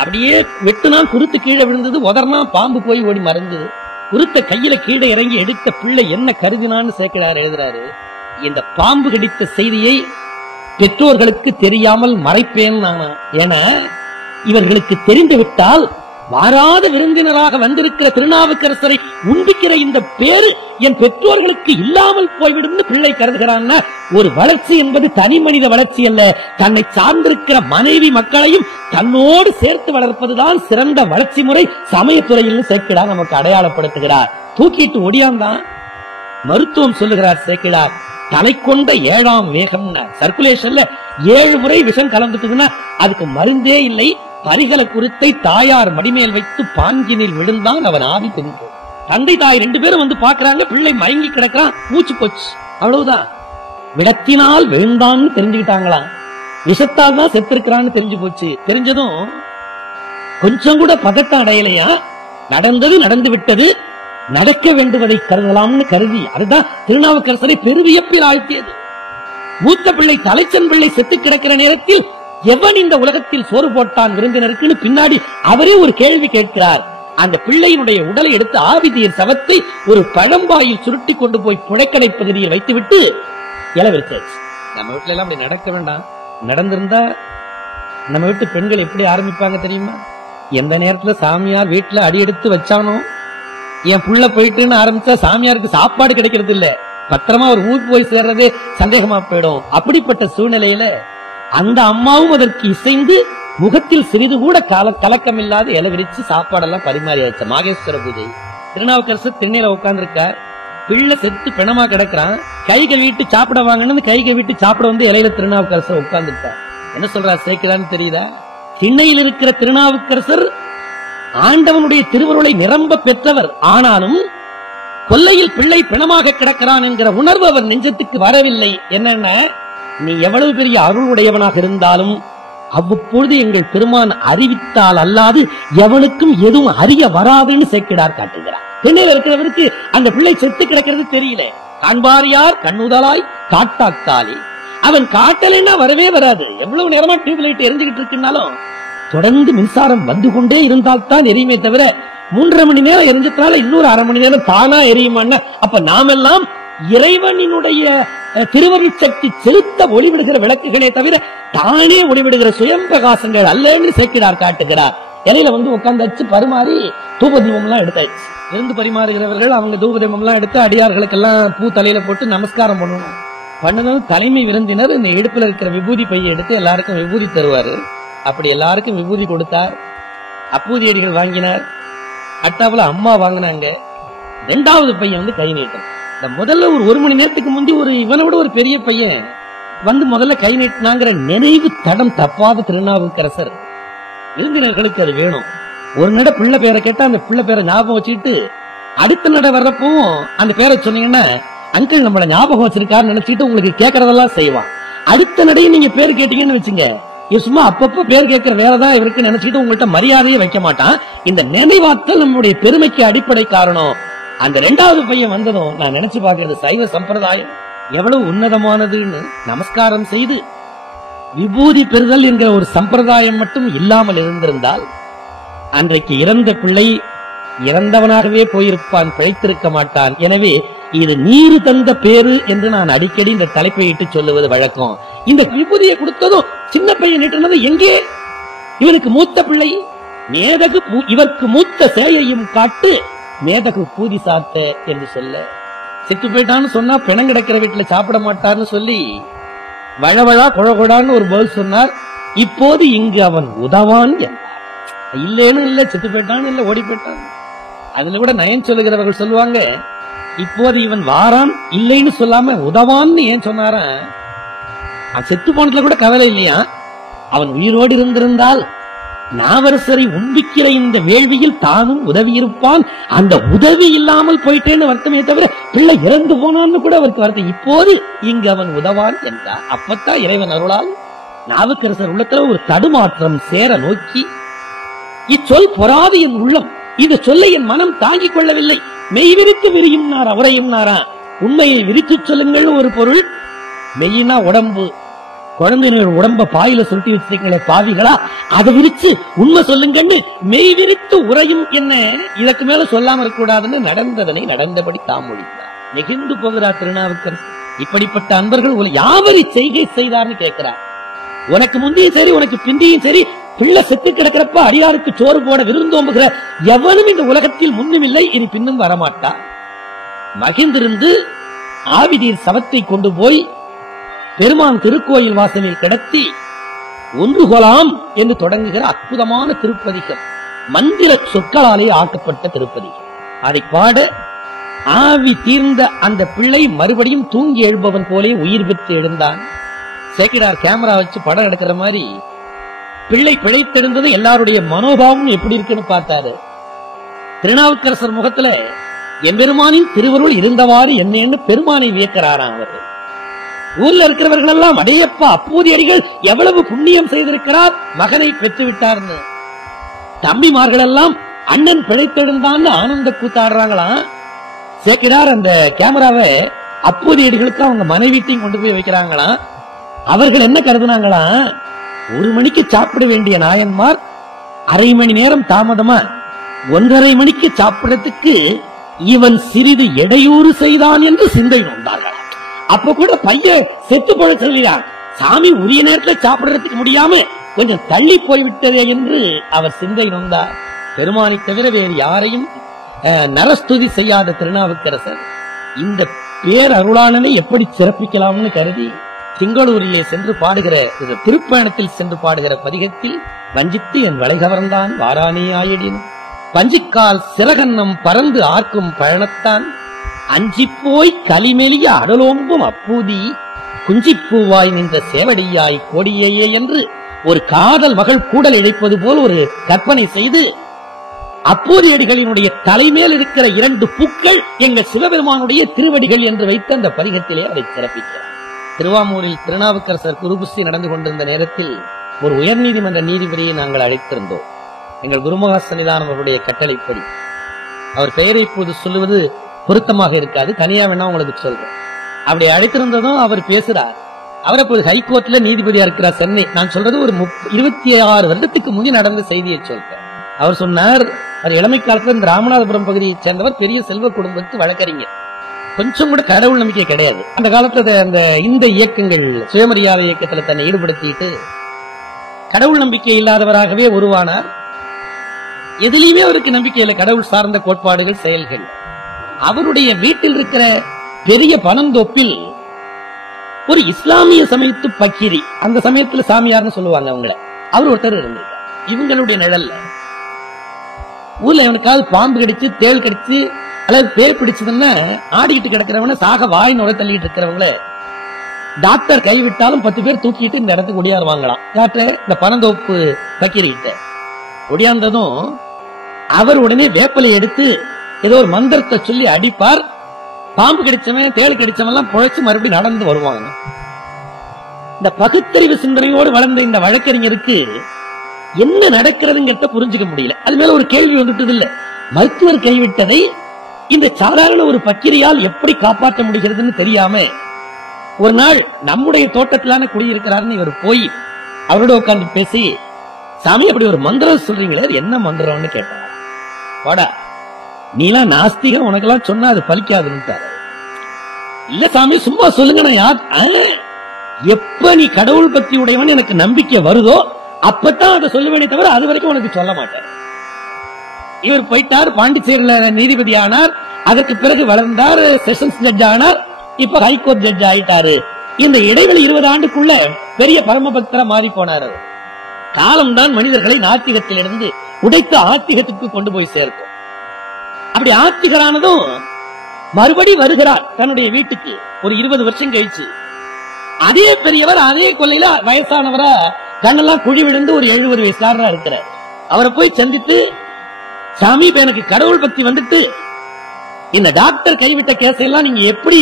அப்படியே வெட்டுனான். குருத்து கீழே விழுந்தது. உதர்னா பாம்பு போய் ஓடி மறைஞ்சது. குருத்த கையில கீழே இறங்கி எடுத்த பிள்ளை என்ன கருதினான்னு சேக்கிழார் எழுதுறாரு, இந்த பாம்பு கடித்த செய்தியை பெற்றோர்களுக்கு தெரியாமல் மறைப்பேன் நானா. ஏன்னா இவர்களுக்கு தெரிந்து விட்டால் மாறாத விருந்தினராக வந்திருக்கிற திருநாவுக்கரசரை உண்பிக்கிற இந்த பேரு என் பெற்றோர்களுக்கு இல்லாமல் போய்விடும் பிள்ளை கருதுகிறான். ஒரு வளர்ச்சி என்பது தனி மனித வளர்ச்சி அல்ல, தன்னை சார்ந்திருக்கிற மனைவி மக்களையும் தன்னோடு சேர்த்து வளர்ப்பதுதான் சிறந்த வளர்ச்சி முறை சமயத்துறையில் சேக்கிழார் நமக்கு அடையாளப்படுத்துகிறார். தூக்கிட்டு ஒடியாந்தான். மருத்துவம் சொல்லுகிறார் சேக்கிழார், தலை கொண்ட 7ஆம் வேகம். சர்க்குலேஷன்ல 7 முறை விஷம் கலந்துட்டுதுன்னா அதுக்கு மருந்தே இல்லை. பரிகல குருத்தை தாயார் மடிமேல் வைத்து பாஞ்சினில் விழுந்தான் அவன் ஆவி தின்று. தந்தை தாய் 2 பேரும் வந்து பாக்குறாங்க. பிள்ளை மயங்கி கிடக்கிறான், மூச்சு போச்சு, அவ்வளவுதான். விடத்தினால் விழுந்தான்னு தெரிஞ்சுக்கிட்டாங்களாம், விஷத்தால் தான் செத்திருக்கிறான்னு தெரிஞ்சு போச்சு. தெரிஞ்சதும் கொஞ்சம் கூட பதட்டம் அடையலையா. நடந்தது நடந்து விட்டது, நடக்க வேண்டுவதை கருதலாம்னு கருதி அதுதான் திருநாவுக்கரசரை பெருவியப்பில் ஆழ்த்தியது. மூத்த பிள்ளை தலைச்சன் பிள்ளை செத்து கிடக்கிற நேரத்தில் எவன் இந்த உலகத்தில் சோறு போட்டான் விருந்தினருக்குன்னு பின்னாடி அவரே ஒரு கேள்வி கேட்கிறார். அந்த பிள்ளையினுடைய உடலை எடுத்து ஆவிதியர் சவத்தை ஒரு பழம்பாயில் சுருட்டி கொண்டு போய் புழைக்கடை பகுதியில் வைத்துவிட்டு இளவரிச்சாச்சு. நம்ம வீட்டுல எல்லாம் அப்படி நடக்க வேண்டாம். நடந்திருந்தா நம்ம வீட்டு பெண்கள் எப்படி ஆரம்பிப்பாங்க தெரியுமா? எந்த நேரத்துல சாமியார் வீட்டுல அடி எடுத்து வச்சானோ என் புள்ள போயிட்டுன்னு ஆரம்பிச்சா சாமியாருக்கு சாப்பாடு கிடைக்கிறது இல்ல, பத்திரமா ஒரு ஊர் போய் சேர்றதே சந்தேகமா போயிடும். அப்படிப்பட்ட சூழ்நிலையில அந்த அம்மாவும் அதற்கு இசைந்து முகத்தில் சிறிது கூட கலக்கம் இல்லாத இலை விரிச்சு சாப்பாடெல்லாம் பரிமாறியாச்சு. மாகேஸ்வர பூஜை. திருநாவுக்கரசர் திண்ணையில உட்கார்ந்து இருக்கார். பிள்ளை செத்து பிணமா கிடக்கிறான். கைகள் வீட்டு சாப்பிட வாங்கன்னு கைகள் வீட்டு சாப்பிட வந்து இலையில திருநாவுக்கரசர் உட்கார்ந்துட்டார். என்ன சொல்றார் சேக்கிழார்னு தெரியுதா? திண்ணையில் இருக்கிற திருநாவுக்கரசர் ஆண்டவனுடைய திருவருளை நிரம்ப பெற்றவர். ஆனாலும் கொல்லையில் பிள்ளை பிணமாக கிடக்கிறான் என்கிற உணர்வு அவர் நெஞ்சத்துக்கு வரவில்லை. என்னன்னா, நீ எவ்வளவு பெரிய அருள் உடையவனாக இருந்தாலும் அவ்வப்பொழுது எங்கள் பெருமான் அறிவித்தால் அல்லாது எவனுக்கும் எதுவும் அறிய வராதுன்னு சேக்கிடார் காட்டுகிறார். திண்ணையில இருக்கிறவருக்கு அந்த பிள்ளை சொத்து கிடக்கிறது தெரியல. காண்பார் யார் கண்ணுதலாய் காட்டாக்காலே, அவன் காட்டலைன்னா வரவே வராது. எவ்வளவு நேரமா டியூப் லைட் எரிஞ்சுக்கிட்டு இருக்குன்னாலும் தொடர்ந்து மின்சாரம் வந்து கொண்டே இருந்தால் தான் எரியுமே தவிர 3.5 மணி நேரம் எரிஞ்சதுனால இன்னொரு 1/2 மணி நேரம் தானா எரியுமான்னா அப்ப நாமெல்லாம் இறைவனினுடைய திருவருள் சக்தி செலுத்த ஒளிவிடுகிற விளக்குகளே தவிர தானே ஒளிவிடுகிற சுயம் பிரகாசங்கள் அல்லன்னு சேக்கிடார் காட்டுகிறார். இலையில வந்து உட்கார்ந்தாச்சு, பரிமாறி தூபதீபம் எல்லாம் எடுத்தாச்சு. விருந்து பரிமாறுகிறவர்கள் அவங்க தூபதீபம் எல்லாம் எடுத்து அடியார்களுக்கெல்லாம் பூ தலையில போட்டு நமஸ்காரம் பண்ணணும். பண்ணதும் தலைமை விருந்தினர் இந்த இடுப்புல இருக்கிற விபூதி பையை எடுத்து எல்லாருக்கும் விபூதி தருவாரு. அப்படி எல்லாருக்கும் விபூதி கொடுத்தார். அப்பூதியடிகள் வாங்கினார். அட்டாப்புல அம்மா வாங்கினாங்க. 2வது பையன் வந்து கை நீட்டம். இந்த முதல்ல ஒரு மணி நேரத்துக்கு முந்தி இவனை விட ஒரு பெரிய பையன் வந்து முதல்ல கை நீட்டினாங்கிற நினைவு தடம் தப்பாத திருநாவுக்கரசர் விருந்தினர்களுக்கு அது வேணும். ஒரு நட பிள்ளை பேரை கேட்டா அந்த பிள்ளை பேரை ஞாபகம் வச்சுட்டு அடுத்த நட வர்றப்பவும் அந்த பேரை சொன்னீங்கன்னா அங்கிள் நம்மள ஞாபகம் வச்சிருக்காருன்னு நினைச்சிட்டு உங்களுக்கு கேட்கறதெல்லாம் செய்வான். அடுத்த நடையை நீங்க பேர் கேட்டீங்கன்னு வச்சுங்க, சும்மா அப்பப்ப பேர் கேட்கிற வேலைதான் இவருக்கு நினைச்சிட்டு உங்கள்கிட்ட மரியாதையே வைக்க மாட்டான். இந்த நினைவாற்றல் நம்முடைய பெருமைக்கு அடிப்படை காரணம். அந்த 2வது பையன் வந்ததும் நான் நினைச்சு பார்க்கிறது சைவ சம்பிரதாயம் எவ்வளவு உன்னதமானதுன்னு நமஸ்காரம் செய்து விபூதி பெறுதல் என்கிற ஒரு சம்பிரதாயம் மட்டும் இல்லாமல் இருந்திருந்தால் அன்றைக்கு இறந்த பிள்ளை இறந்தவனாகவே போயிருப்பான், பிழைத்திருக்க மாட்டான். எனவே இது நீரு தந்த பேரு என்று நான் அடிக்கடி இந்த தலைப்பை இட்டு சொல்லுவது வழக்கம். இந்த விபூதியை கொடுத்ததும் சின்ன பையன் நீட்டினது எங்கே? இவருக்கு மூத்த பிள்ளை மேதகு இவருக்கு மூத்த சேயையும் காட்டு மேதகு பூதி சாத்த என்று சொல்ல, செத்து போயிட்டான்னு சொன்னா பிணம் கிடக்கிற வீட்டுல சாப்பிட மாட்டார்னு சொல்லி வழவழா குழகுழான்னு ஒரு பதில் சொன்னார். இப்போது இங்கு அவன் உதவான் இல்லேன்னு இல்ல, செத்து போயிட்டான்னு இல்ல, ஓடி போயிட்டான். அதுல கூட நயன் சொல்லுகிறவர்கள் சொல்லுவாங்க, இப்போது இவன் வாரான் இல்லைன்னு சொல்லாம உதவான்னு ஏன் சொன்னாரான்? செத்து போனதுல கூட கவலை இல்லையா, அவன் உயிரோடு இருந்திருந்தால் நாவரசரை உண்பிக்கிற இந்த வேள்வியில் தானும் உதவி இருப்பான், அந்த உதவி இல்லாமல் போயிட்டேன்னு வருத்தமே தவிர பிள்ளை இறந்து போனான்னு கூட அவருக்கு வருத்தம். இப்போது இங்கு அவன் உதவான் என்றார். அப்பத்தான் இறைவன் அருளால் நாவுக்கரசர் உள்ளத்துல ஒரு தடுமாற்றம் சேர நோக்கி, இச்சொல் பொறாது என் உள்ளம், இந்த சொல்லை என் மனம் தாங்கிக் கொள்ளவில்லை, மெய் விரித்து விரியும் நார் அவரையும் நாரா. உண்மையை விரித்து சொல்லுங்கள் ஒரு பொருள், மெய்யினா உடம்பு, குழந்தையினர் உடம்ப பாயில சுருட்டி வச்சிருக்கீங்களே பாவிகளா, அதை விரிச்சு உண்மை சொல்லுங்கன்னு மெய் விரித்து உரையும் என்ன, இதற்கு மேல சொல்லாம இருக்கக்கூடாதுன்னு நடந்ததனை நடந்தபடி தாமொழிந்தார். நெகிழ்ந்து போகிறார் திருநாவுக்கரசர். இப்படிப்பட்ட அன்பர்கள் யாவரி செய்கை செய்தார்னு கேட்கிறார். உனக்கு முந்தியும் சரி உனக்கு பிந்தியும் சரி பிள்ளை செத்து கிடக்கிறப்ப அடியாருக்கு சோறு போட விருந்தோம்புகிற எவனும் இந்த உலகத்தில் முன்னும் இல்லை, இனி பின்னும் வரமாட்டார். மகிழ்ந்திருந்து ஆவிதீர் சவத்தை கொண்டு போய் பெருமான் திருக்கோயில் வாசலில் கிடத்தி ஒன்று கொலாம் என்று தொடங்குகிற அற்புதமான திருப்பதிகம், மந்திர சொற்களாலே ஆக்கப்பட்ட திருப்பதிகம். அதை பாட ஆவி தீர்ந்த அந்த பிள்ளை மறுபடியும் தூங்கி எழுபவன் போலே உயிர் பெற்று எழுந்தான். சேக்கிடார் கேமரா வச்சு படம் எடுக்கிற மாதிரி பிள்ளை பிழைத்தெழுந்தது எல்லாருடைய மனோபாவம் எப்படி இருக்குன்னு பார்த்தாரு. திருநாவுக்கரசர் முகத்துல எம்பெருமானின் திருவருள் இருந்தவாறு என்னன்னு பெருமானை வியக்கிறாராம். அவர் ஊர்ல இருக்கிறவர்கள் எல்லாம் அடையப்பா அப்பூதியடிகள் எவ்வளவு புண்ணியம் செய்திருக்கிறார், மகனை பெற்றுவிட்டார்னு. தம்பிமார்கள் எல்லாம் அண்ணன் பிழைத்தெழுந்தான்னு ஆனந்த கூத்தாடுறாங்களாம். சேக்கிடார் அந்த கேமராவை அப்பூதியடிகளுக்கு அவங்க மனைவிட்டையும் கொண்டு போய் வைக்கிறாங்களாம். அவர்கள் என்ன கருதுனாங்களாம், 1 மணிக்கு சாப்பிட வேண்டிய நாயன்மார் 1/2 மணி நேரம் தாமதமா 1:30 மணிக்கு சாப்பிடறதுக்கு இவன் சிறிது இடையூறு செய்தான் என்று சிந்தை நோந்தார்கள். அப்ப கூட பையன் செத்து போட சொல்லினான், சாமி உரிய நேரத்தில் சாப்பிடறதுக்கு முடியாம கொஞ்சம் தள்ளி போய்விட்டதே என்று அவர் சிந்தை நோந்தார். பெருமானை தவிர வேறு யாரையும் நரஸ்துதி செய்யாத திருநாவுக்கரசர் இந்த பேரருளாளனை எப்படி சிறப்பிக்கலாம்னு கருதி திங்களூரிலே சென்று பாடுகிற திருப்பயணத்தில் சென்று பாடுகிற பதிகத்தில், வஞ்சித்து என் வளைகவர்ந்தான் வாரானே ஆயடின் பஞ்சிக்கால் சிறகன்னம் பறந்து ஆர்க்கும் பயணத்தான் அஞ்சிப்போய் கலிமெலிய அடலோம்பும் அப்பூதி குஞ்சிப்பூவாய் நின்ற சேவடியாய் கோடியேயே என்று ஒரு காதல் மகள் கூடல் இழைப்பது போல் ஒரு கற்பனை செய்து அப்பூதியடிகளினுடைய தலைமேல் இருக்கிற 2 பூக்கள் எங்கள் சிவபெருமானுடைய திருவடிகள் என்று வைத்து அந்த பதிகத்திலே அதை சிறப்பிக்கிறார். திருவாமூரில் திருநாவுக்கரசர் குருபுஸ்தி நடந்து கொண்டிருந்த நேரத்தில் ஒரு உயர்நீதிமன்ற நீதிபதியை நாங்கள் அழைத்திருந்தோம். எங்கள் குருமகா சன்னிதானம் அவருடைய கட்டளைப்படி. அவர் பெயரை இப்போது சொல்லுவது பொருத்தமாக இருக்காது, தனியா வேணா உங்களுக்கு சொல்றேன். அப்படி அழைத்திருந்ததும் அவர் பேசுறார். அவர் அப்போது ஹைகோர்ட்ல நீதிபதியா இருக்கிறார் சென்னை. நான் சொல்றது ஒரு 26 வருடத்துக்கு முன்னே நடந்த செய்தியை சொல்றேன். அவர் சொன்னார், அவர் இளமை காலத்துல இந்த ராமநாதபுரம் பகுதியை சேர்ந்தவர், பெரிய செல்வ குடும்பத்து வழக்கறிஞர். கொஞ்சம் கூட கடவுள் நம்பிக்கை கிடையாது. அந்த காலத்துல அந்த இந்த இயக்கங்கள் சுயமரியாதை இயக்கத்துல தன்னை ஈடுபடுத்திட்டு கடவுள் நம்பிக்கை இல்லாதவராகவே உருவானார். எதிலையுமே அவருக்கு நம்பிக்கை இல்லை, கடவுள் சார்ந்த கோட்பாடுகள், செயல்கள். அவருடைய வீட்டில் இருக்கிற பெரிய பனந்தோப்பில் ஒரு இஸ்லாமிய சமயத்து பக்கீரி, அந்த சமயத்துல சாமியார்னு சொல்லுவாங்க அவங்கள, அவர் ஒருத்தர் இருந்திருக்கார். இவங்களுடைய நிழல்ல ஊர்ல எவனுக்காவது பாம்பு கடிச்சு, தேள் கடிச்சு அல்லது பேர் பிடிச்சதுன்னா ஆடிக்கிட்டு கிடக்கிறவன, சாக வாய் நுழை தள்ளிட்டு இருக்கிறவங்கள டாக்டர் கைவிட்டாலும் 10 பேர் தூக்கிட்டு இந்த இடத்துக்கு ஒடியாருவாங்களாம். யார்கிட்ட? இந்த பனந்தோப்பு பக்கீரிட்ட. ஒடியாந்ததும் அவர் உடனே வேப்பலை எடுத்து ஏதோ ஒரு மந்திரத்தை சொல்லி அடிப்பார். பாம்பு கடிச்சவன், தேள் கடிச்சவன் எல்லாம் பொழைச்சு மறுபடியும் நடந்து வருவாங்க. இந்த பகுத்தறிவு சிந்தனையோடு வளர்ந்த இந்த வழக்கறிஞருக்கு என்ன நடக்கிறதுங்கிறத புரிஞ்சுக்க முடியல. அது மேல ஒரு கேள்வி வந்துட்டது இல்ல. மருத்துவர் கைவிட்டதை இந்த சாதாரண ஒரு பக்கிரியால் எப்படி காப்பாற்ற முடிகிறதுன்னு தெரியாம ஒரு நாள் நம்முடைய தோட்டத்திலான குடியிருக்கிறாருன்னு இவர் போய் அவரோட உட்கார்ந்து பேசி, சாமி அப்படி ஒரு மந்திரம் சொல்றீங்களே, என்ன மந்திரம்னு கேட்டார். வாடா நீலாம் நாஸ்திகம், உனக்கெல்லாம் சொன்னா அது பலிக்காதுன்னு. இல்ல சாமி சும்மா சொல்லுங்க, நான் யார், எப்ப நீ கடவுள் பக்தி உடையவன் எனக்கு நம்பிக்கை வருதோ அப்பதான் அதை சொல்லுவேனே தவிர அது வரைக்கும் உனக்கு சொல்ல மாட்டார். இவர் போயிட்டார், பாண்டிச்சேரியில நீதிபதி ஆனார். அதற்கு பிறகு வளர்ந்தார், செஷன்ஸ் ஜட்ஜ் ஆனார். இப்ப ஹைகோர்ட் ஜட்ஜ் ஆயிட்டாரு. இந்த இடைவெளி 20 ஆண்டுக்குள்ள பெரிய பரமபக்தரா மாறி போனார். காலம்தான் மனிதர்களை நாத்திகத்திலிருந்து உடைத்து ஆத்திகத்துக்கு கொண்டு போய் சேர்க்கும். அப்படி ஆத்திகரானதும் மறுபடி வருகிறார் தன்னுடைய வீட்டுக்கு ஒரு 20 வருஷம் கழிச்சு. அதே பெரியவர், அதே கொல்லையில வயசானவரா, கண்ணெல்லாம் குழி விழுந்து ஒரு 70 வயசுக்காரரா இருக்கிறார். அவரை போய் சந்தித்து, சாமி இப்ப எனக்கு கடவுள் பக்தி வந்துட்டு இந்த டாக்டர் கைவிட்ட கேஸெல்லாம் நீங்க எப்படி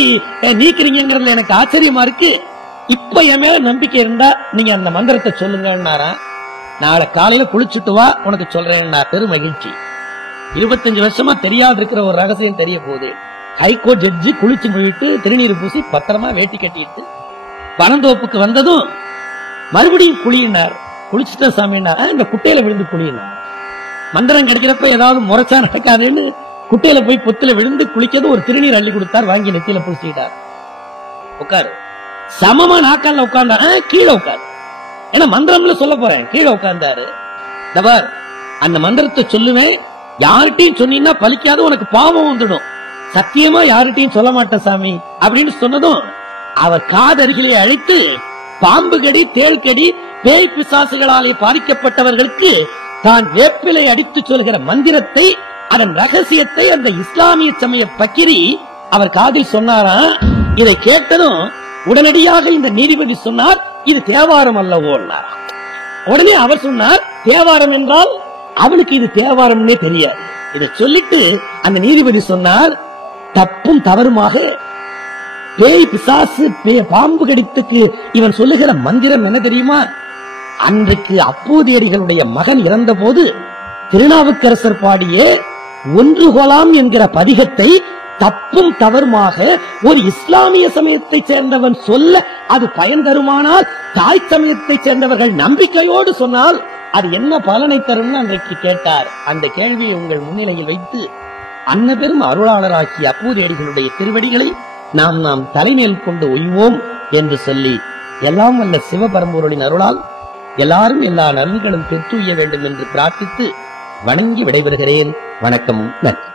நீக்கிறீங்கிறதுல எனக்கு ஆச்சரியமா இருக்கு. இப்ப என் மேல நம்பிக்கை இருந்தா நீங்க அந்த மந்திரத்தை சொல்லுங்கன்னாரா. நாளை காலையில குளிச்சுட்டு வா, உனக்கு சொல்றேன். பெரும் மகிழ்ச்சி. 25 வருஷமா தெரியாது இருக்கிற ஒரு ரகசியம் தெரிய போகுது. ஹைகோர்ட் ஜட்ஜி குளிச்சு போயிட்டு திருநீர் பூசி பத்திரமா வேட்டி கட்டிட்டு பனந்தோப்புக்கு வந்ததும் மறுபடியும் குளியினார். குளிச்சுட்ட சாமினா இந்த குட்டையில விழுந்து குளியினார். மந்திரம் கிடைக்கிறப்ப ஏதாவது முறைச்சா நடக்காதுன்னு குட்டையில போய் பொத்துல விழுந்து குளிக்கிறது. ஒரு திருநீர் அள்ளி கொடுத்தார், வாங்கி நெத்தியில பூசிட்டார். உட்காரு, சமமா நாக்கால உட்கார்ந்தார். கீழே உட்காரு, ஏன்னா மந்திரம்ல சொல்ல போறேன். கீழே உட்கார்ந்தாரு. அந்த மந்திரத்தை சொல்லுவேன், யார்கிட்டையும் சொன்னீங்கன்னா பலிக்காது, உனக்கு பாவம் வந்துடும். சத்தியமா யார்கிட்டையும் சொல்ல மாட்டேன் சாமி அப்படின்னு சொன்னதும் அவர் காதருகிலே அழைத்து, பாம்பு கடி, தேள் கடி, பேய் பிசாசுகளாலே பாதிக்கப்பட்டவர்களுக்கு தான் வேப்பிலை அடித்து சொல்கிற மந்திரத்தை, அதன் ரகசியத்தை அந்த இஸ்லாமிய சமய பக்கிரி அவர் காதில் சொன்னாரா. இதை கேட்டதும் உடனடியாக இந்த நீதிபதி சொன்னார், இது தேவாரம் அல்லவோ. உடனே அவர் சொன்னார், தேவாரம் என்றால் அவனுக்கு இது தேவாரம்னே தெரியாது. இதை சொல்லிட்டு அந்த நீதிபதி சொன்னார், தப்பும் தவறுமாக பேய் பிசாசு பாம்பு கடித்துக்கு இவன் சொல்லுகிற மந்திரம் என்ன தெரியுமா? அன்றைக்கு அப்பூதியடிகளுடைய மகன் இறந்த போது திருநாவுக்கரசர் பாடிய ஒன்று கொலாம் என்கிற பதிகத்தை தப்பும் தவறுமாக ஒரு இஸ்லாமிய சமயத்தை சேர்ந்தவன் சொல்ல அது பயன் தருமானால், தாய் சமயத்தை சேர்ந்தவர்கள் நம்பிக்கையோடு சொன்னால் அது என்ன பலனை தரும் அன்றைக்கு கேட்டார். அந்த கேள்வியை உங்கள் முன்னிலையில் வைத்து அன்னபெரும் அருளாளராகிய அப்பூதியடிகளுடைய திருவடிகளை நாம் தலைமையில் கொண்டு ஒய்வோம் என்று சொல்லி, எல்லாம் வல்ல சிவபரம்பொருளின் அருளால் எல்லாரும் எல்லா நலன்களும் பெற்றுய வேண்டும் என்று பிரார்த்தித்து வணங்கி விடைபெறுகிறேன். வணக்கம், நன்றி.